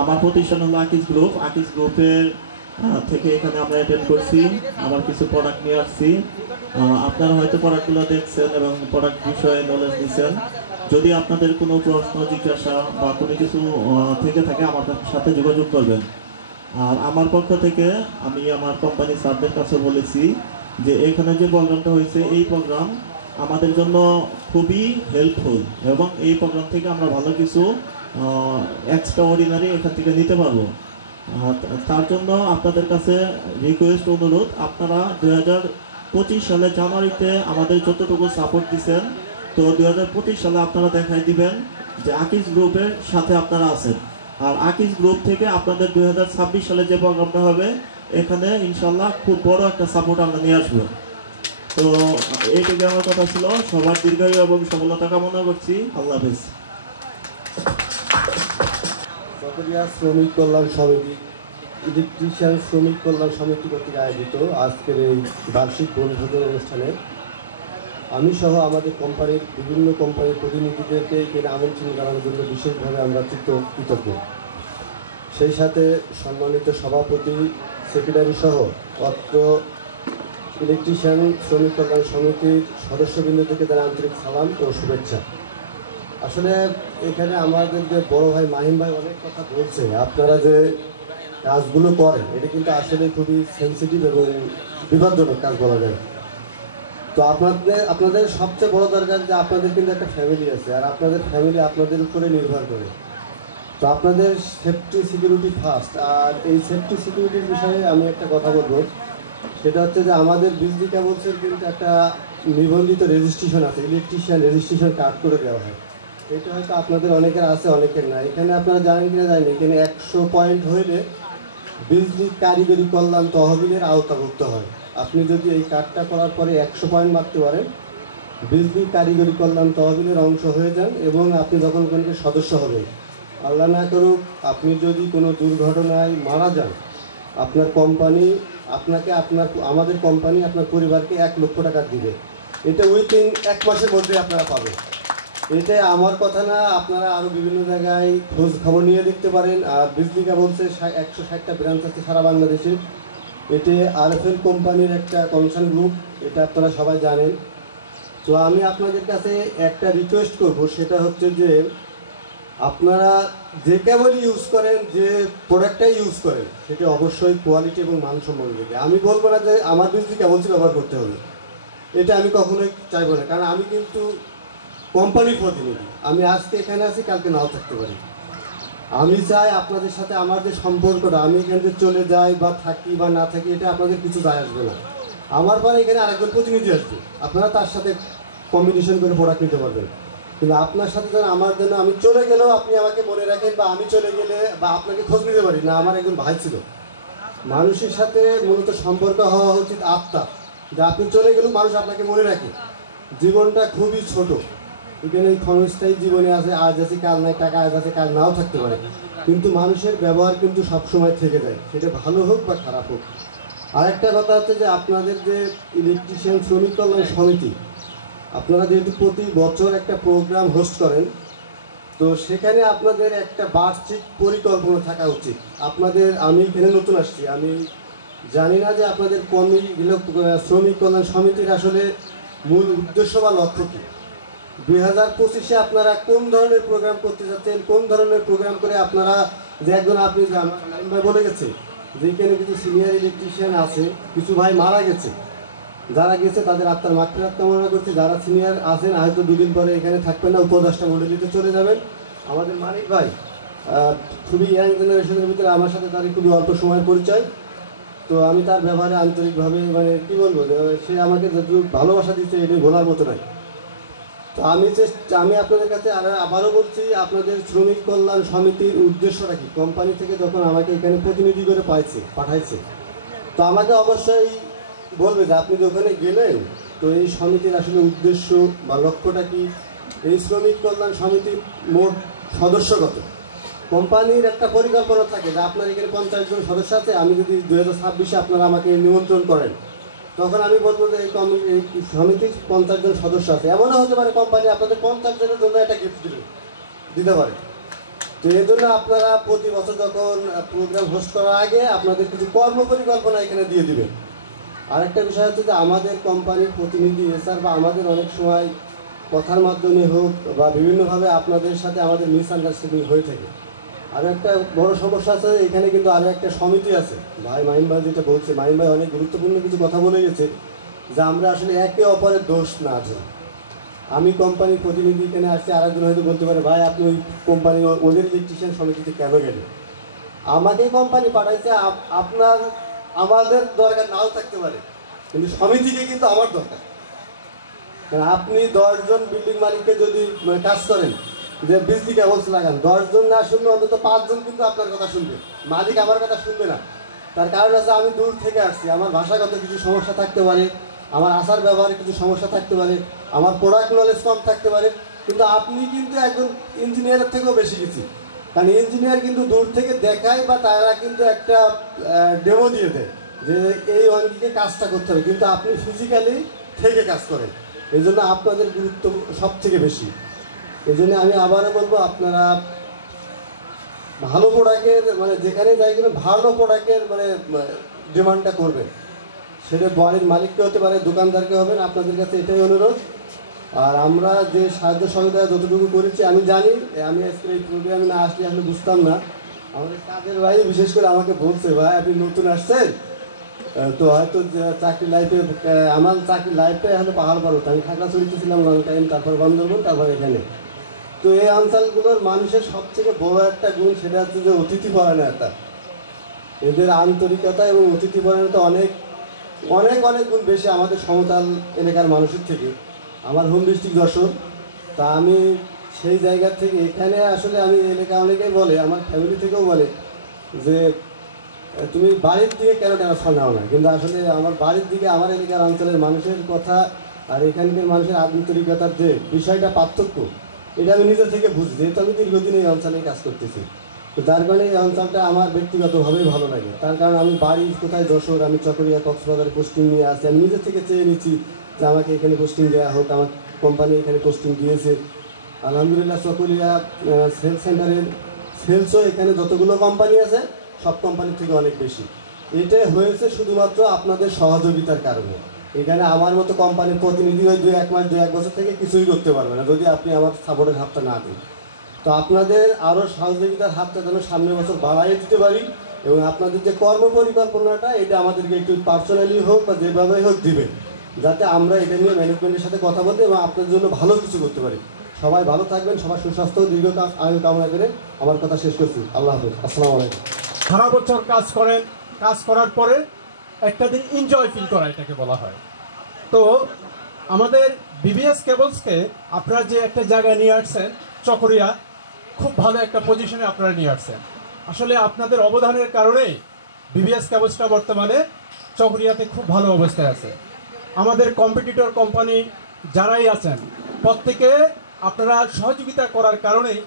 আমার প্রতিষ্ঠান হলো আকিজ গ্রুপ, আকিজ গ্রুপের থেকে এখানে আমরা অ্যাটেন্ড করছি, আমার কিছু প্রোডাক্ট নিয়ে আসছি। আপনারা হয়তো প্রোডাক্টগুলো দেখছেন এবং প্রোডাক্ট বিষয়ে নলেজ নিচ্ছেন। যদি আপনাদের কোনো প্রশ্ন জিজ্ঞাসা বা কোনো কিছু থেকে থাকে আমার সাথে যোগাযোগ করবেন। আর আমার পক্ষ থেকে আমি আমার কোম্পানি স্যারদের কাছে বলেছি যে এখানে যে প্রোগ্রামটা হয়েছে, এই প্রোগ্রাম আমাদের জন্য খুবই হেল্পফুল এবং এই প্রোগ্রাম থেকে আমরা ভালো কিছু এক্সট্রা অর্ডিনারি এখান থেকে নিতে পারবো। তার জন্য আপনাদের কাছে রিকোয়েস্ট, অনুরোধ, আপনারা 2025 সালে জানুয়ারিতে আমাদের যতটুকু সাপোর্ট দিচ্ছেন, তো 2025 সালে আপনারা দেখাই দিবেন যে আকিজ গ্রুপের সাথে আপনারা আছেন। আর আকিজ গ্রুপ থেকে আপনাদের 2026 সালে যে প্রোগ্রামটা হবে, এখানে ইনশাল্লাহ খুব বড় একটা সাপোর্ট আমরা নিয়ে আসবো। তো এইটুকু আমার কথা ছিল। সবার দীর্ঘায়ু এবং সফলতা কামনা করছি। আল্লাহ হাফেজ। শ্রমিক কল্যাণ সমিতি, ইলেকট্রিশিয়ান শ্রমিক কল্যাণ সমিতি কর্তৃক আয়োজিত আজকের এই বার্ষিক বনভোজন অনুষ্ঠানে আমি সহ আমাদের কোম্পানির বিভিন্ন কোম্পানির প্রতিনিধিদেরকে এখানে আমন্ত্রণ জানানোর জন্য বিশেষভাবে আমরা কৃতজ্ঞ। সেই সাথে সম্মানিত সভাপতি, সেক্রেটারি সহ অত্র ইলেকট্রিশিয়ান শ্রমিক কল্যাণ সমিতির সদস্যবৃন্দ থেকে তার আন্তরিক সালাম ও শুভেচ্ছা। আসলে এখানে আমাদের যে বড় ভাই মাহিম ভাই অনেক কথা বলছে, আপনারা যে কাজগুলো করেন এটা কিন্তু আসলে খুবই সেন্সিটিভ এবং বিপজ্জনক কাজ বলা যায়। তো আপনাদের সবচেয়ে বড় দরকার যে আপনাদের কিন্তু একটা ফ্যামিলি আছে, আর আপনাদের ফ্যামিলি আপনাদের উপরে নির্ভর করে। তো আপনাদের সেফটি সিকিউরিটি ফার্স্ট। আর এই সেফটি সিকিউরিটির বিষয়ে আমি একটা কথা বলবো, সেটা হচ্ছে যে আমাদের বিজলি কেবলসের কিন্তু একটা নিবন্ধিত রেজিস্ট্রেশন আছে, ইলেকট্রিশিয়ান রেজিস্ট্রেশন কার্ড করে দেওয়া হয়। এটা হয়তো আপনাদের অনেকের আছে, অনেকের না। এখানে আপনারা জানেন কিনা জানেন, এখানে 100 পয়েন্ট হইলে বিজলি কারিগরি কল্যাণ তহবিলের আওতাভুক্ত হয়। আপনি যদি এই কার্ডটা করার পরে 100 পয়েন্ট মারতে পারেন, বিজলি কারিগরি কল্যাণ তহবিলের অংশ হয়ে যান এবং আপনি যখন কোনো সদস্য হবেন, আল্লাহ না করুক আপনি যদি কোনো দুর্ঘটনায় মারা যান, আপনার কোম্পানি আপনাকে আমাদের কোম্পানি আপনার পরিবারকে 1 লক্ষ টাকা দিবে। এটা উইথিন 1 মাসের মধ্যে আপনারা পাবেন। এটা আমার কথা না, আপনারা আরও বিভিন্ন জায়গায় খোঁজ খবর নিয়ে দেখতে পারেন। আর বিজলি কেবলসের 160টা ব্রাঞ্চ আছে সারা বাংলাদেশে। এটি আরএফএল কোম্পানির একটা কনসার্ন গ্রুপ, এটা আপনারা সবাই জানেন। তো আমি আপনাদের কাছে একটা রিকোয়েস্ট করব, সেটা হচ্ছে যে আপনারা যে কেবলই ইউজ করেন, যে প্রোডাক্টটাই ইউজ করেন, সেটা অবশ্যই কোয়ালিটি এবং মানসম্মত দিকে। আমি বলবো না যে আমার বিজলি কেবলসই ব্যবহার করতে হবে, এটা আমি কখনোই চাইবো না, কারণ আমি কিন্তু কোম্পানির প্রতিনিধি। আমি আজকে এখানে আছি, কালকে নাও থাকতে পারি। আমি চাই আপনাদের সাথে আমার যে সম্পর্কটা, আমি এখান থেকে চলে যাই বা থাকি বা না থাকি, এটা আপনাদের কিছু দায় আসবে না। আমার পরে এখানে আরেকজন প্রতিনিধি আসবে, আপনারা তার সাথে কম্বিনেশন করে প্রোডাক্ট নিতে পারবেন। কিন্তু আপনার সাথে যেন আমার জন্য আমি চলে গেলেও আপনি আমাকে মনে রাখেন, বা আমি চলে গেলে বা আপনাকে খোঁজ নিতে পারি না। আমার একজন ভাই ছিল। মানুষের সাথে মূলত সম্পর্ক হওয়া উচিত আত্মা, যে আপনি চলে গেলেও মানুষ আপনাকে মনে রাখে। জীবনটা খুবই ছোট, এখানে ক্ষণস্থায়ী জীবনে আছে, আজ আছে কাল নাই, টাকা আজ আছে কাল নাও থাকতে পারে, কিন্তু মানুষের ব্যবহার কিন্তু সবসময় থেকে যায়, সেটা ভালো হোক বা খারাপ হোক। আর একটা কথা হচ্ছে যে আপনাদের যে ইলেকট্রিশিয়ান শ্রমিক কল্যাণ সমিতি, আপনারা যেহেতু প্রতি বছর একটা প্রোগ্রাম হোস্ট করেন, তো সেখানে আপনাদের একটা বার্ষিক পরিকল্পনা থাকা উচিত। আপনাদের, আমি এখানে নতুন আসছি, আমি জানি না যে আপনাদের শ্রমিক কল্যাণ সমিতির আসলে মূল উদ্দেশ্য বা লক্ষ্য কী। 2025-এ আপনারা কোন ধরনের প্রোগ্রাম করতে যাচ্ছেন, কোন ধরনের প্রোগ্রাম করে আপনারা, যে একজন আপনি ভাই বলে গেছে যে এখানে কিছু সিনিয়র ইলেকট্রিশিয়ান আছে, কিছু ভাই মারা গেছে, যারা গেছে তাদের আত্মার মাগফিরাত কামনা করছে। যারা সিনিয়র আছেন হয়তো দুদিন পরে এখানে থাকবেন না, উপদেষ্টা মণ্ডলীতে চলে যাবেন। আমাদের মানিক ভাই খুবই ইয়াং জেনারেশনের ভিতরে, আমার সাথে তার খুবই অল্প সময়ের পরিচয়। তো আমি তার ব্যবহারে আন্তরিকভাবে মানে কী বলবো, সে আমাকে যতটুকু ভালোবাসা দিচ্ছে এটাই ভোলার মতো নয়। তো আমি আপনাদের কাছে আবারও বলছি, আপনাদের শ্রমিক কল্যাণ সমিতির উদ্দেশ্যটা কি? কোম্পানি থেকে যখন আমাকে এখানে প্রতিনিধি করে পাঠাইছে, তো আমাকে অবশ্যই বলবে যে আপনি যখন গেলেন তো এই সমিতির আসলে উদ্দেশ্য বা লক্ষ্যটা কি। এই শ্রমিক কল্যাণ সমিতির মোট সদস্য কত? কোম্পানির একটা পরিকল্পনা থাকে যে আপনার এখানে 50 জন সদস্য আছে, আমি যদি 2026-এ আপনারা আমাকে নিমন্ত্রণ করেন তখন আমি বলবো যে এই সমিতির 50 জন সদস্য আছে। এমনও হতে পারে কোম্পানি আপনাদের 50 জনের জন্য একটা গিফট দিতে পারে। তো এই জন্য আপনারা প্রতি বছর যখন প্রোগ্রাম হোস্ট করার আগে আপনাদের কিছু কর্ম পরিকল্পনা এখানে দিয়ে দিবেন। আরেকটা বিষয় হচ্ছে যে আমাদের কোম্পানির প্রতিনিধি এসআর বা আমাদের অনেক সময় কথার মাধ্যমে হোক বা বিভিন্নভাবে আপনাদের সাথে আমাদের মিসআন্ডারস্ট্যান্ডিং হয়ে থাকে। আর একটা বড় সমস্যা আছে, এখানে কিন্তু আরও একটা সমিতি আছে। ভাই মাহিম ভাই যেটা বলছে, মাহিম ভাই অনেক গুরুত্বপূর্ণ কিছু কথা বলে গেছে যে আমরা আসলে একে অপরের দোষ না যে আমি কোম্পানির প্রতিনিধি এখানে আসছি, আরেকজন হয়তো বলতে পারে ভাই আপনি ওই কোম্পানি ওদের ইলেকট্রিশিয়ান সমিতিতে কেন গেলেন? আমাকে কোম্পানি পাঠাইছে, আমাদের দরকার নাও থাকতে পারে, কিন্তু সমিতিকে কিন্তু আমার দরকার। কারণ আপনি 10 জন বিল্ডিং মালিককে যদি কাজ করেন যে বিজলি কেবলস লাগান, 10 জন না শুনবে অন্তত 5 জন কিন্তু আপনার কথা শুনবে, মালিক আমার কথা শুনবে না। তার কারণ আছে আমি দূর থেকে আসছি, আমার ভাষাগত কিছু সমস্যা থাকতে পারে, আমার আচার ব্যবহারে কিছু সমস্যা থাকতে পারে, আমার প্রোডাক্ট নলেজ কম থাকতে পারে, কিন্তু আপনি কিন্তু একজন ইঞ্জিনিয়ারের থেকেও বেশি কিছু। কারণ ইঞ্জিনিয়ার কিন্তু দূর থেকে দেখায় বা তারা কিন্তু একটা ডেমো দিয়ে দেয় যে এই অঙ্গিকে কাজটা করতে হবে, কিন্তু আপনি ফিজিক্যালি থেকে কাজ করেন। এই জন্য আপনাদের গুরুত্ব সব থেকে বেশি। এই জন্য আমি আবারও বলবো আপনারা ভালো প্রোডাক্টের মানে যেখানে যাই কিন্তু ভালো প্রোডাক্টের মানে ডিমান্ডটা করবেন। সেটা বাড়ির মালিককে হতে পারে, দোকানদারকে হবেন, আপনাদের কাছে এটাই অনুরোধ। আর আমরা যে সাহায্য সহযোগিতা যতটুকু করেছি আমি জানি, আমি আজকে এই প্রোগ্রামে না আসলে আসলে বুঝতাম না। আমাদের কাজের ভাই বিশেষ করে আমাকে বলছে ভাই আপনি নতুন আসছেন তো হয়তো চাকরি লাইফে, আমার চাকরি লাইফটাই হলো পাহাড় পর্বত। আমি খাগড়াছড়িতে ছিলাম লং টাইম, তারপর বান্দরবন, তারপর এখানে। তো এই অঞ্চলগুলোর মানুষের সবথেকে বড় একটা গুণ সেটা হচ্ছে যে অতিথিপরায়ণতা। এদের আন্তরিকতা এবং অতিথিপরায়ণতা অনেক অনেক অনেক গুণ বেশি আমাদের সমতল এলাকার মানুষের থেকে। আমার হোম ডিস্ট্রিক্ট যশোর, তা আমি সেই জায়গা থেকে এখানে আসলে আমি এলাকা অনেকেই বলে, আমার ফ্যামিলি থেকেও বলে যে তুমি বাড়ির দিকে কেন ট্রান্সফার নাও না, কিন্তু আসলে আমার বাড়ির দিকে আমার এলাকার অঞ্চলের মানুষের কথা আর এখানকার মানুষের আন্তরিকতার যে বিষয়টা পার্থক্য, এটা আমি নিজে থেকে বুঝি, যেহেতু আমি দীর্ঘদিন এই অঞ্চলে কাজ করতেছি। তো যার কারণে এই অঞ্চলটা আমার ব্যক্তিগতভাবেই ভালো লাগে। তার কারণ আমি বাড়ি কোথায় যশোর, আমি চকরিয়া কক্সবাজারে পোস্টিং নিয়ে আসি, আমি নিজে থেকে চেয়ে নিচ্ছি যে আমাকে এখানে পোস্টিং দেওয়া হোক। আমার কোম্পানি এখানে পোস্টিং দিয়েছে আলহামদুলিল্লাহ। চকরিয়া সেলস সেন্টারের সেলসও এখানে যতগুলো কোম্পানি আছে সব কোম্পানির থেকে অনেক বেশি। এটাই হয়েছে শুধুমাত্র আপনাদের সহযোগিতার কারণে। এখানে আমার মতো কোম্পানির প্রতিনিধি হয়ে 2-1 মাস 2-1 বছর থেকে কিছুই করতে পারবে না যদি আপনি আমার সাপোর্টের হাতটা না দিন। তো আপনাদের আরও সহযোগিতার হাতটা যেন সামনের বছর বাড়াই দিতে পারি, এবং আপনাদের যে কর্ম পরিকল্পনাটা এটা আমাদেরকে একটু পার্সোনালি হোক বা যেভাবেই হোক দিবেন, যাতে আমরা এটা নিয়ে ম্যানেজমেন্টের সাথে কথা বলতে এবং আপনার জন্য ভালো কিছু করতে পারি। সবাই ভালো থাকবেন, সবার সুস্বাস্থ্য দীর্ঘ আয়ু কামনা করে আমার কথা শেষ করছি। আল্লাহ হাফেজ, আসসালামু আলাইকুম। সারা বছর কাজ করেন, কাজ করার পরে একটা দিন এনজয় ফিল করা এটাকে বলা হয়। তো আমাদের বিবিএস কেবলসকে আপনারা যে একটা জায়গায় নিয়ে আসছেন, চকরিয়া, খুব ভালো একটা পজিশনে আপনারা নিয়ে আসছেন। আসলে আপনাদের অবদানের কারণেই বিবিএস কেবলসটা বর্তমানে চকরিয়াতে খুব ভালো অবস্থায় আছে। আমাদের কম্পিটিটর কোম্পানি যারাই আছেন প্রত্যেকে আপনারা সহযোগিতা করার কারণেই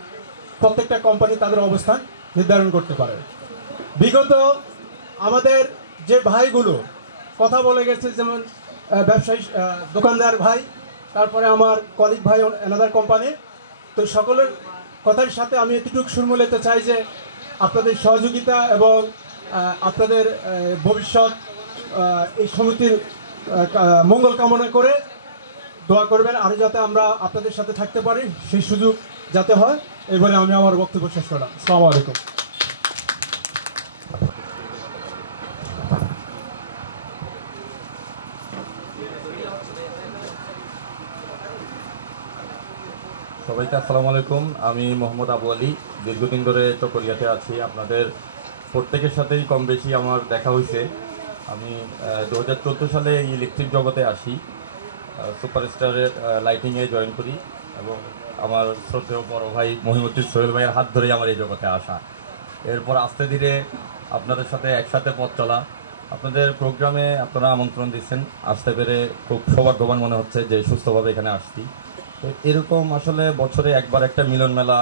প্রত্যেকটা কোম্পানি তাদের অবস্থান নির্ধারণ করতে পারে। বিগত আমাদের যে ভাইগুলো কথা বলে গেছে, যেমন ব্যবসায়ী দোকানদার ভাই, তারপরে আমার কলিগ ভাই অ্যানাদার কোম্পানি, তো সকলের কথার সাথে আমি এতটুকু সুর মিলাতে চাই যে আপনাদের সহযোগিতা এবং আপনাদের ভবিষ্যৎ এই সমিতির মঙ্গল কামনা করে দোয়া করবেন, আর যাতে আমরা আপনাদের সাথে থাকতে পারি সেই সুযোগ যাতে হয়, এই বলে আমি আমার বক্তব্য শেষ করলাম। আসসালামু আলাইকুম। সবাইকে আসসালামু আলাইকুম। আমি মোহাম্মদ আবু আলী, দীর্ঘদিন ধরে চকরিয়াতে আছি। আপনাদের প্রত্যেকের সাথেই কম বেশি আমার দেখা হয়েছে। আমি 2014 সালে এই ইলেকট্রিক জগতে আসি, সুপারস্টারের লাইটিংয়ে জয়েন করি এবং আমার শ্রদ্ধেয় বড় ভাই মহিমুদ্দিন সোহেল ভাইয়ের হাত ধরেই আমার এই জগতে আসা। এরপর আস্তে ধীরে আপনাদের সাথে একসাথে পথ চলা। আপনাদের প্রোগ্রামে আপনারা আমন্ত্রণ দিচ্ছেন, আসতে পেরে খুব সৌভাগ্যবান মনে হচ্ছে যে সুস্থভাবে এখানে আসছি। তো এরকম আসলে বছরে একবার একটা মিলন মেলা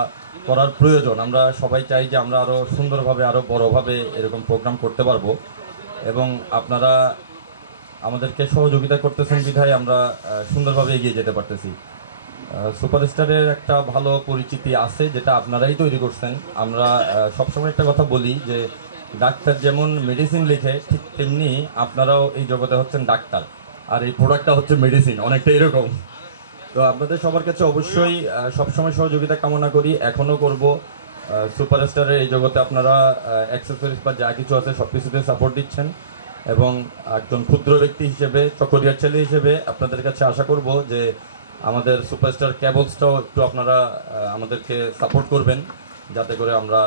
করার প্রয়োজন। আমরা সবাই চাই যে আমরা আরও সুন্দরভাবে আরও বড়োভাবে এরকম প্রোগ্রাম করতে পারবো এবং আপনারা আমাদেরকে সহযোগিতা করতেছেন বিধায় আমরা সুন্দরভাবে এগিয়ে যেতে পারতেছি। সুপারস্টারের একটা ভালো পরিচিতি আছে যেটা আপনারাই তৈরি করছেন। আমরা সবসময় একটা কথা বলি যে ডাক্তার যেমন মেডিসিন লিখে, ঠিক তেমনি আপনারাও এই জগতে হচ্ছেন ডাক্তার, আর এই প্রোডাক্টটা হচ্ছে মেডিসিন, অনেকটা এরকম। তো আপনাদের সবার কাছে অবশ্যই সবসময় সহযোগিতা কামনা করি, এখনও করব। সুপারস্টারের এই জগতে আপনারা অ্যাক্সেসরিজ বা যা কিছু আছে সব কিছুতে সাপোর্ট দিচ্ছেন এবং একজন ক্ষুদ্র ব্যক্তি হিসেবে, চকরিয়ার ছেলে হিসেবে আপনাদের কাছে আশা করব যে আমাদের সুপারস্টার কেবলসটাও একটু আপনারা আমাদেরকে সাপোর্ট করবেন, যাতে করে আমরা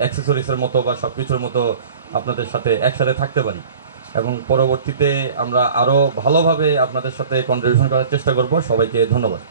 অ্যাক্সেসরিজের মতো বা সব কিছুর মতো আপনাদের সাথে একসাথে থাকতে পারি এবং পরবর্তীতে আমরা আরও ভালোভাবে আপনাদের সাথে কন্ট্রিবিউশন করার চেষ্টা করব। সবাইকে ধন্যবাদ।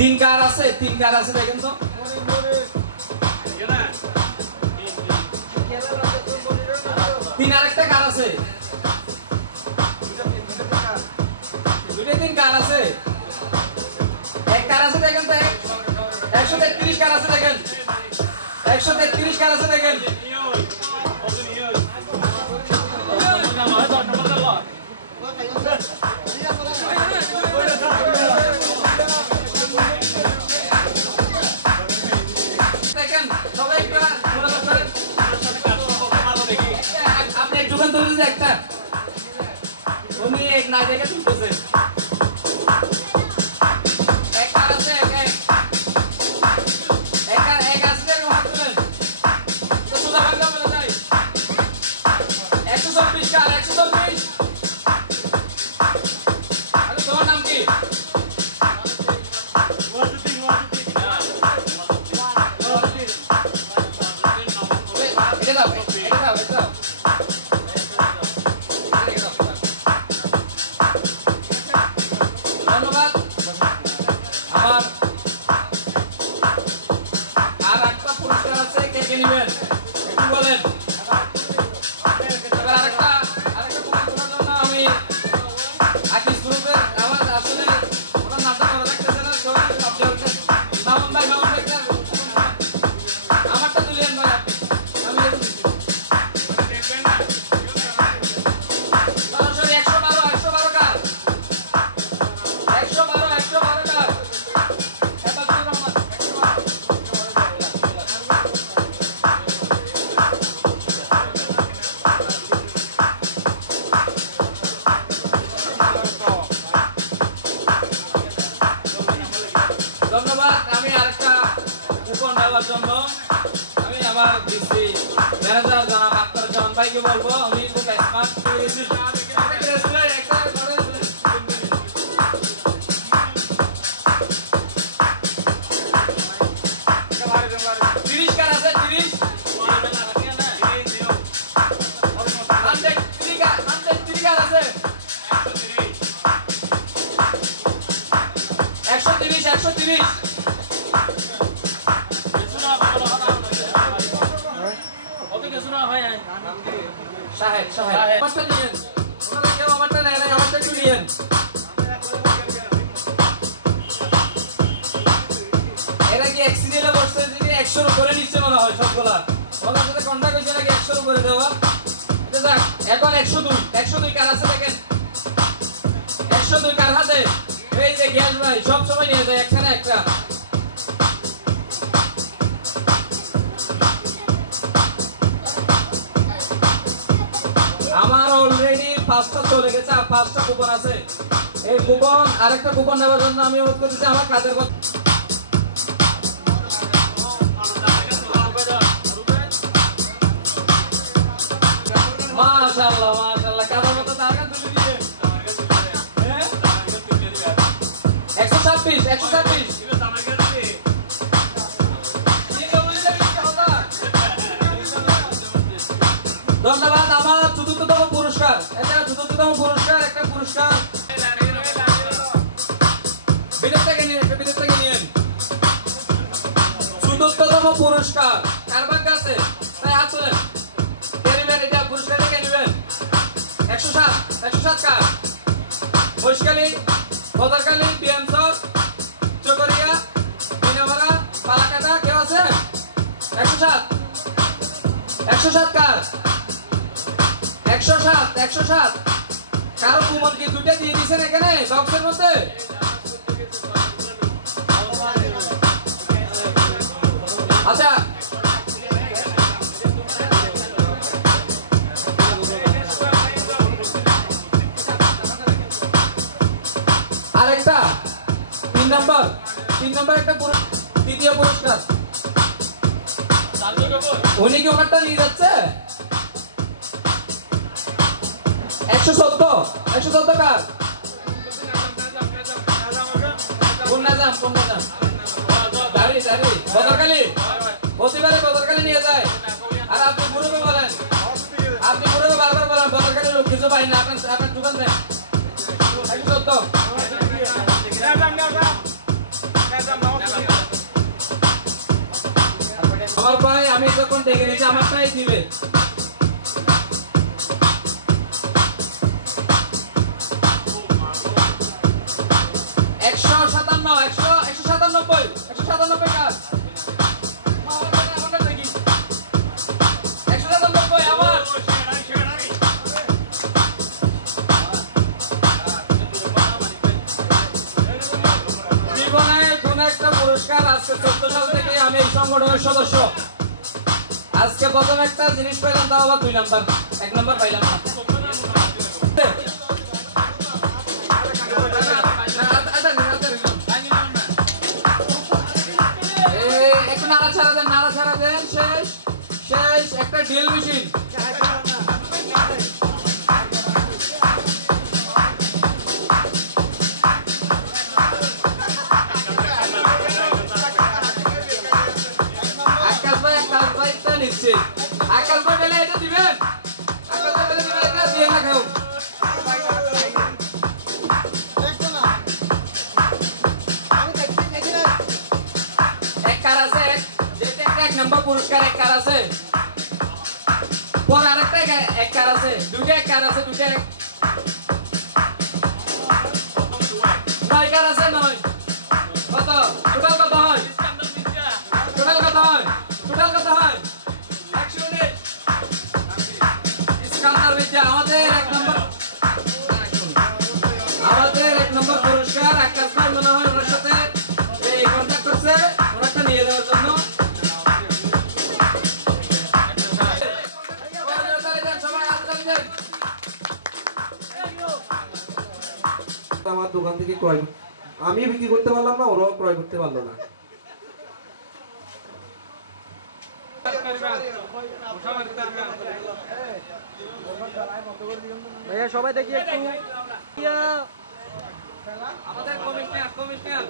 তিন কার আছে, তিন কার আছে দেখেন তো। তিন আরেকটা কার আছে, দুটো তিন কার আছে, এক কার আছে দেখেন তো। 133 কার আছে দেখেন, 133 কার আছে দেখেন। আপনি এক দোকান ধরে যে একটা উনি এক না দেখে তুলতেছে, এক কার আছে, এক আছে হাত তুলেন তো সোজা ভাঙা বলে যায়। 124 কার, 124। আরে তোমার নাম কি? ধন্যবাদ। আমার আর একটা পুরস্কার আছে, কে কে নেবেন একটু বলেন। এবার আরেকটা পুরস্কারের জন্য আমি আকিস গ্রুপের, আমার আসলে ওনার নামটা মনে রাখতেছে না, মামুন ভাই, আমারটা তুলিয়েন ভাই, আমি সরাসরি 112 কার, 112 কার। হেফাজতুর রহমান ধন্যবাদ। আমি আরেকটা উপহার নেওয়ার জন্য আমার ডিসি ম্যানেজার জনাব আক্তার জামান ভাইকে বলবো উনি খুব স্মার্ট এরা কি অ্যাক্সিডেন্টে বসছে যে 100 উপরে নিচে মনে হয় সবগুলা ওনার সাথে কন্টাক্ট হয়েছে নাকি 100 উপরে দেওয়া যাক এখন 102 কার আছে দেখেন 102 কার হাতে এই যে গ্যাস ভাই সব সময় নিয়ে যায় একখানে একটা আমার অলরেডি 5টা চলে গেছে আর 5টা কুপন আছে এই কুপন আরেকটা কুপন নেওয়ার জন্য আমি অনুরোধ করতেছি আমার কাজের কথা মাশাআল্লাহ মাশাআল্লাহ কাজের কথা টাকা তুলে দিয়েন 126 ধন্যবাদ আমার চতুর্থতম পুরস্কার এটা চতুর্থতম পুরস্কার একটা পুরস্কার বিদেশ থেকে নিয়েন চতুর্থতম পুরস্কার কার ভাগ্য আছে তাই হাত তোলেন কে নেবেন এটা পুরস্কার কে নেবেন 107 কার বৈশকালী বদরকালী বিয়ানসর চকরিয়া মিনামারা পালাকাটা কেউ আছে 107 কার 107 কারো কুমন কি দুটো দিয়ে দিয়েছেন এখানে বক্সের মধ্যে আচ্ছা আরেকটা 3 নম্বর একটা তৃতীয় পুরস্কার উনি কি ওনারটা নিয়ে যাচ্ছে 114 কার কোন নাজাম দাঁড়ি বদরকালী প্রতিবারে বদরকালী নিয়ে যায় আর আপনি গুরুকে বলেন আপনি গুরুকে বারবার বলেন বদরকালী লোক কিছু পাই না আপনার দোকান দেন 114 আমার ভাই আমি যখন ডেকে নিয়েছি আমারটাই দিবে সংগঠনের সদস্য আজকে প্রথম একটা জিনিস পাইলাম তাও আবার 2 নাম্বার 1 নাম্বার পাইলাম না একটু নাড়াছাড়া দেন শেষ একটা ড্রিল মেশিন আকাশ ভাই বেলা এটা দিবেন এটা দিয়ে না খাও এক কার আছে যেটা একটা 1 নম্বর পুরস্কার এক কার আছে পর আরেকটা এক কার আছে দুটো এক কার আছে দুটো নয় কার আছে নয় কত টোটাল কত হয় টোটাল কত হয় আমাদের 1 নম্বর পুরস্কার আকাশ ভাই মনে হয় ওনার সাথে এই কন্টাক্ট করছে ওনারটা নিয়ে দেওয়ার জন্য আমার দোকান থেকে ক্রয় আমি বিক্রি করতে পারলাম না ওরাও ক্রয় করতে পারলো না ভাইয়া সবাই দেখি একটু আমাদের কমিশনার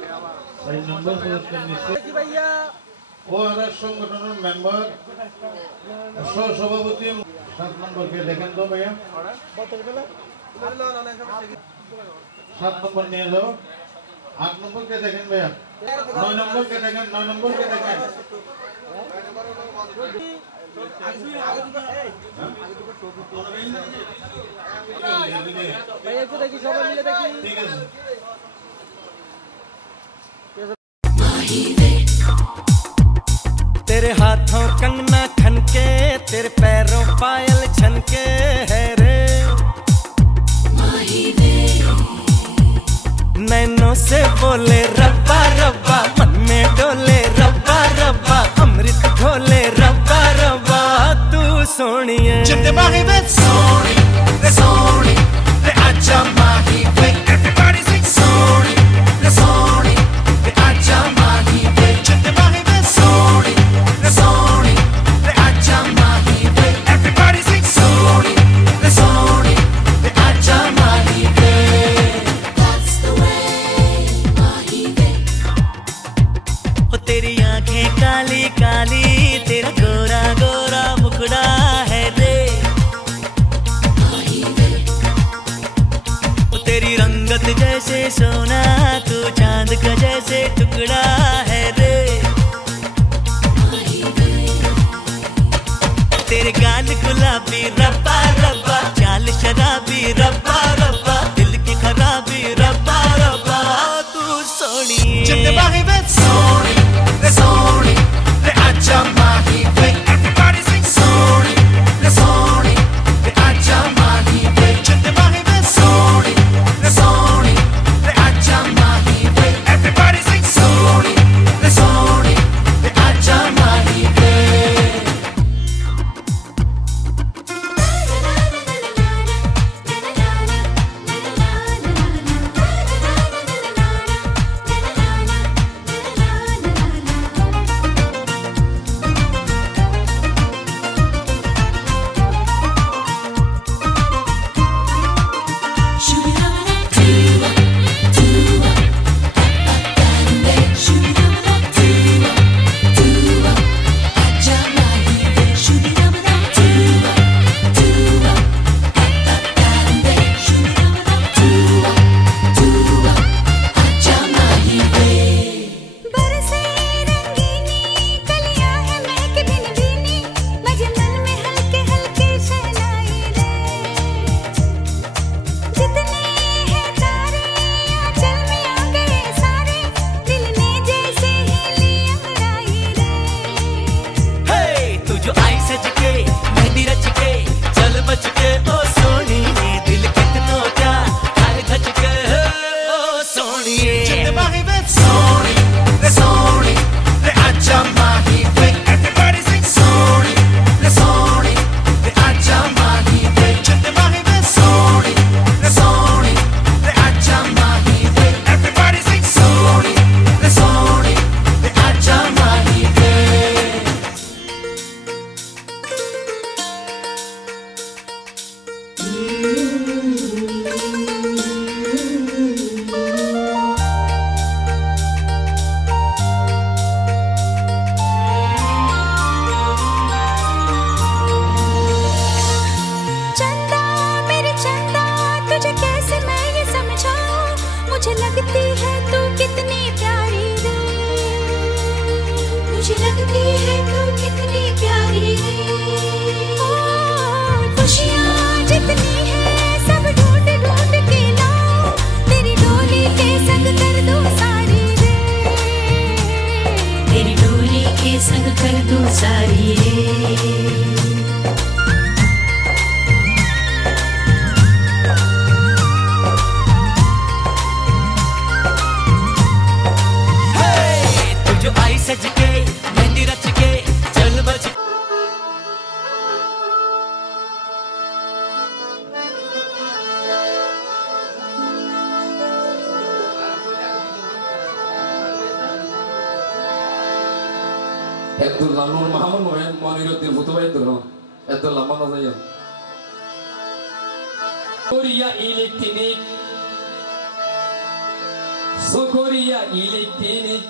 ভাইয়া ওআরএস সংগঠনের মেম্বার সহসভাপতি 7 নম্বরকে দেখেন তো ভাইয়া 7 নম্বর নিয়ে যাও 8 নম্বরকে দেখেন ভাইয়া 9 নম্বরকে দেখেন 9 নম্বরকে দেখেন ভাইয়া একটু দেখি সবাই মিলে দেখি ঠিক আছে तेरे हाथों कंगना खनके तेरे पैरों पायल छनके है रे नैनों से बोले रब्बा रब्बा मन में डोले रब्बा रब्बा अमृत घोले रब्बा रब्बा तू सोनिए जिंदे माही वे सोनी रे आजा माही वे everybody sing सोनी रे आजा माही वे जिंदे माही वे सोनी रे आजा माही वे everybody sing सोनी रे आजा माही वे that's the way माही वे ओ तेरी आंखें काली काली तेरा गोरा गोरा मुखड़ा है रे ओ तेरी रंगत जैसे सोना तू चांद का जैसे टुकड़ा है रे तेरे गाल गुलाबी रब्बा रब्बा चाल शराबी रब्बा रब्बा दिल की खराबी रब्बा रब्बा तू सोनी जिंदे बागी वे सोनी रे आजा माही वे everybody sing सोनी रे आजा माही वे जिंदे बागी वे सोनी रे आजा माही वे everybody sing सोनी रे आजा माही वे Abdullah Nur Muhammad Mohan Moniruddin Futubai Duro Abdullah Manazaya Korea Electronic Sokoria Electronic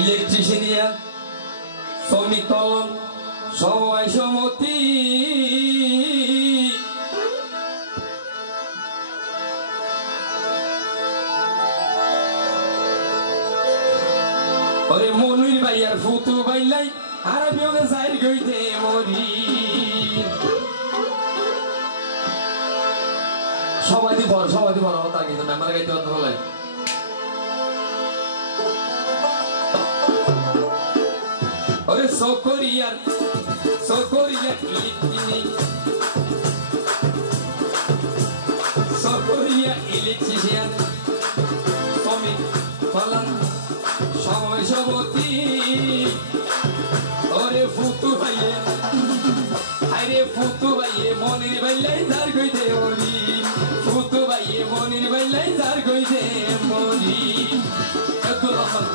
Electrician Sony Colon Sawai Somoti Ore Monir Bayar Futu Bailai Arabian Zair Goite Mori সবাই দি বড় কথা কিন্তু মেম্বার গাইতে অন্য হলে ওরে সকরিয়া ইলেকট্রিশিয়ান শ্রমিক কল্যাণ সমিতি ওরে ফুতু ভাইয়ে আরে ফুতু ভাইয়ে মনির ভাইলাই যার কইতে ওরি ফুতু ভাইয়ে মনির ভাইলাই যার কইতে মরি আব্দুল রহমান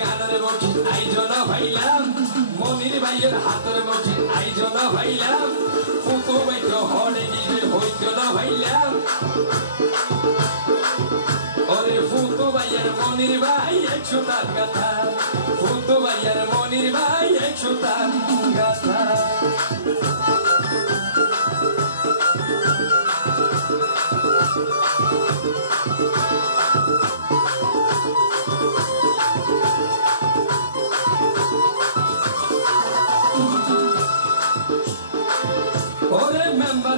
গানের বলছি আইজনা ভাইলাম মনির ভাইয়ের হাতের বলছি আইজনা ভাইলাম ফুতু বাইতো হড়ে গিয়ে হইতো না ভাইলাম ওরে ফুতু ভাইয়ের মনির ভাই 100 টাকা কথা ফুতু ভাইয়ের মনির ভাই 100 টাকা কথা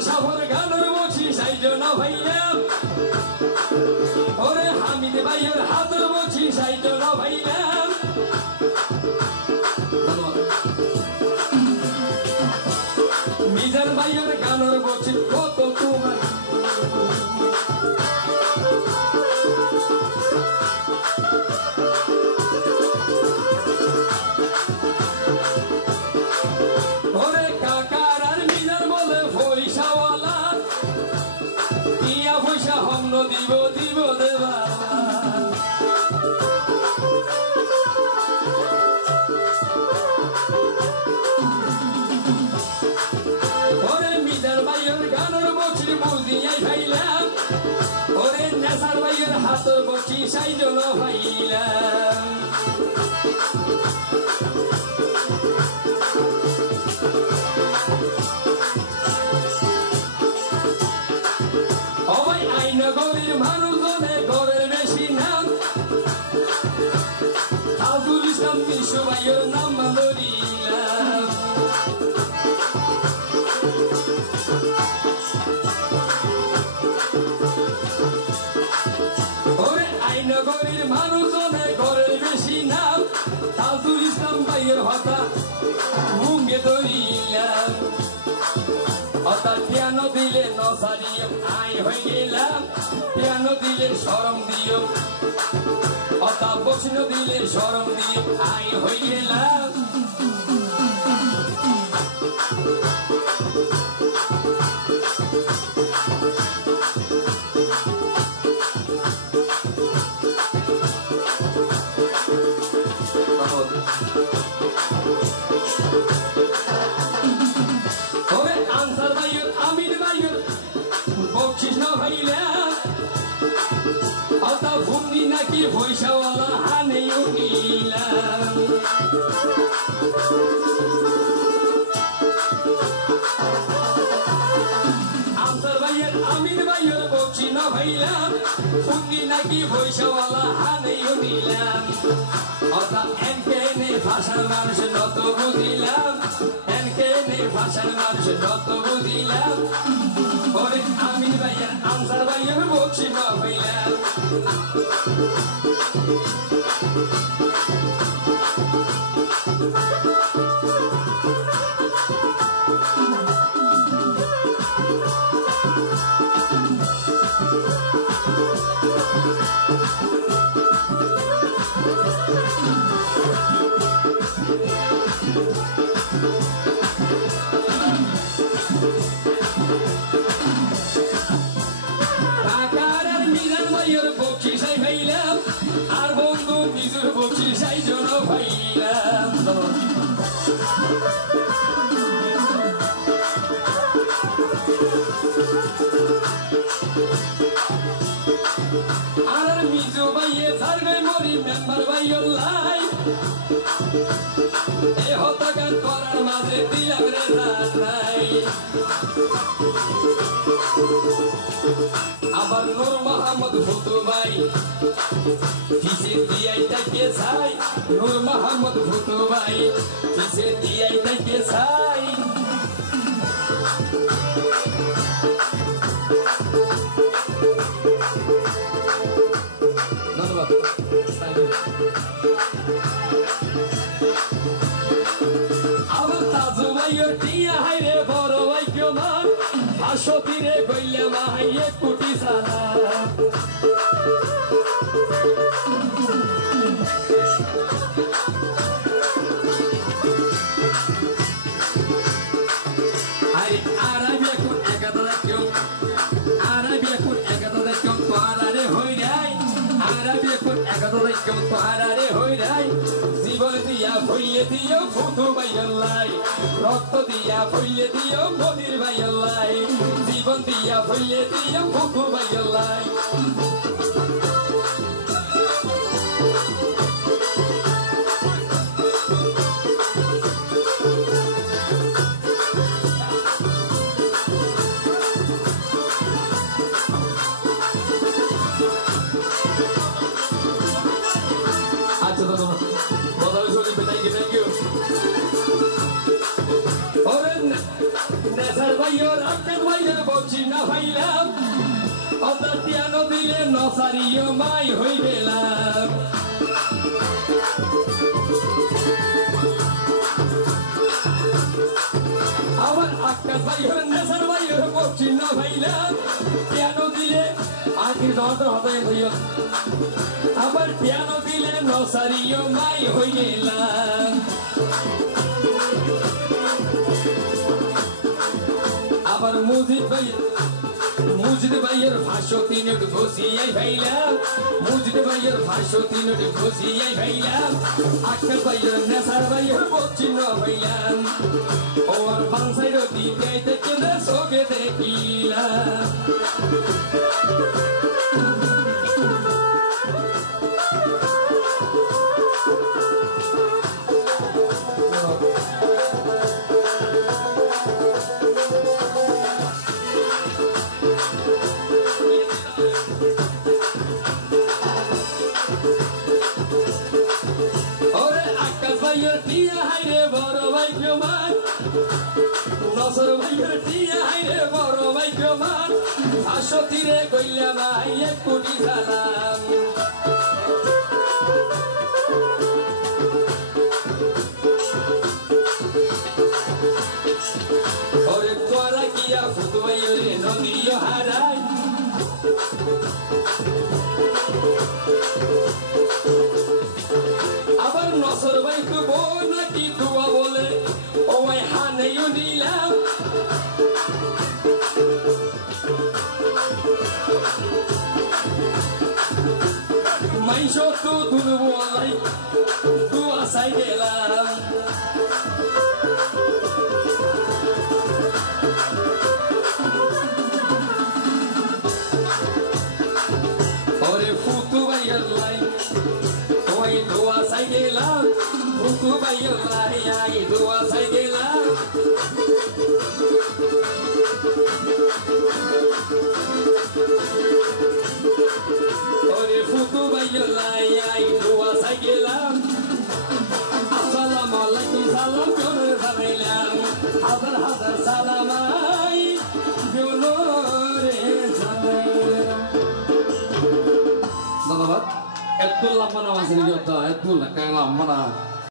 শহর গানের বলছি সাইজনা ভাইলাম ওরে হামিদ ভাইয়ের হাতের বলছি সাইজনা ভাইলাম মিজান ভাইয়ের গানের বলছি কত তোমার ওরে কাকার আর মিজান বলে পয়সাওয়ালা টিয়া পয়সা হন্য দিব দেবা ওরে মিজান ভাইয়ের গানের বলছি বুঝিয়াই ভাইলাম ওরে নেসার ভাইয়ের হাতের বলছি সাইজন ভাইলাম নগরীর মানুষজনে ঘরের বেশি নাম আবুল ইসলাম বিশ্ব ভাইয়ের নাম ধরিলাম ওরে আইনগরীর মানুষজনে ঘরের বেশি নাম আবুল ইসলাম ভাইয়ের হতা মুঙ্গে ধরিলাম অর্থাৎ পিয়ানো দিলে নসারিও আই হয়ে গেলাম পিয়ানো দিলে শরম দিও অর্থাৎ বসনো দিলে শরম দিও আই হয়ে গেলাম আনসার ভাইয়ের আমির ভাইয়ের বকশিস না ভাইলাম অর্থাৎ ভূমি নাকি নাকি পয়সাওয়ালা হানেও নিলাম আনসার ভাইয়ের আমির ভাইয়ের বলছি না ভাইলাম ফুঙ্গি নাকি পয়সাওয়ালা হানেও নিলাম অর্থাৎ এনকেনে ভাষার মানুষ নত বুঝিলাম এনকেনে ভাষার মানুষ নত বুঝিলাম ওরে আমির ভাইয়ের আনসার ভাইয়ের বলছি না ভাইলাম আর বন্ধু নিজের বলছি সেই জন্য ভাইলাম আর মিজু ভাইয়ে সার্ভে মরি মেম্বার ভাইয়ের লাই এ হতাকার করার মাঝে দিলাম রে নাই আবার নূর মোহাম্মদ ফুতু ভাই কিসে দিয়াই তাকে চাই নূর মোহাম্মদ ফুতু ভাই কিসে দিয়াই তাকে চাই ধন্যবাদ আবার তাজু ভাইয়ের টিয়া হাই রে বড় ভাই কেমন আসতিরে গইলে মাহাইয়ে কুটি সালা আরে আরাবি এখন একাদা কেউ আরাবি এখন একাদা কেউ তো আরারে হই রাই আরাবি এখন একাদা কেউ তো আরারে হই রাই জীবন দিয়া ভইলে দিও ফুটু ভাইয়াল্লাই রক্ত দিয়া ভইলে দিও মনির ভাইয়াল্লাই জীবন দিয়া ভইলে দিও ফুটু ভাইয়াল্লাই আচ্ছা দাদা বদল ছড়ি বেটাইকে থ্যাংক ইউ ওরে নেসার ভাইয়ের আক্কেল ভাইয়ের বলছি না ভাইলাম অর্থাৎ পিয়ানো দিলে নসারিও মাই হই গেলাম আবার আক্কেল ভাইয়ের নেসার ভাইয়ের বলছি না ভাইলাম পিয়ানো দিলে আখির দরদ হতে হইল আবার পিয়ানো দিলে নসারিও মাই হই গেলাম আবার মুজিদ ভাইয়ের ভাষ্য তিনট ঘষিয়াই ভাইলাম মুজিদ ভাইয়ের ভাষ্য তিনট ঘষিয়াই ভাইলাম আক্কেল ভাইয়ের নেসার ভাইয়ের বচ্চিন্ন ভাইলাম ওর বাংসাইর দিতে কেঁদে চোখে দেখিলাম ভাইয়ের টিয়া হাইরে বড় ভাই কেমন নসর ভাইয়ের টিয়া হাইরে বড় ভাই কেমন ভাষতীরে কইলা ভাই এক কোটি সালাম ওরে তোরা কিয়া ফুটু ভাইয়ের নদীও হারাই আবার নসর ভাই তো বউ নাকি দুয়া বলে ও ভাই হানেও নিলাম মাইশ তো দুলবো আলাই দুয়া সাই গেলাম ওরে ফুটু ভাইয়ের লাই ফুকু ভাইয়া লাই দোয়া চাই গেলাম ওরে ফুকু ভাইয়া লাই দোয়া চাই গেলাম আসসালামু আলাইকুম সালাম করে জানাইলাম হাজার হাজার সালামাই গেলো রে জানাইলাম ধন্যবাদ এত লম্বা নাম আছে নাকি এত লম্বা না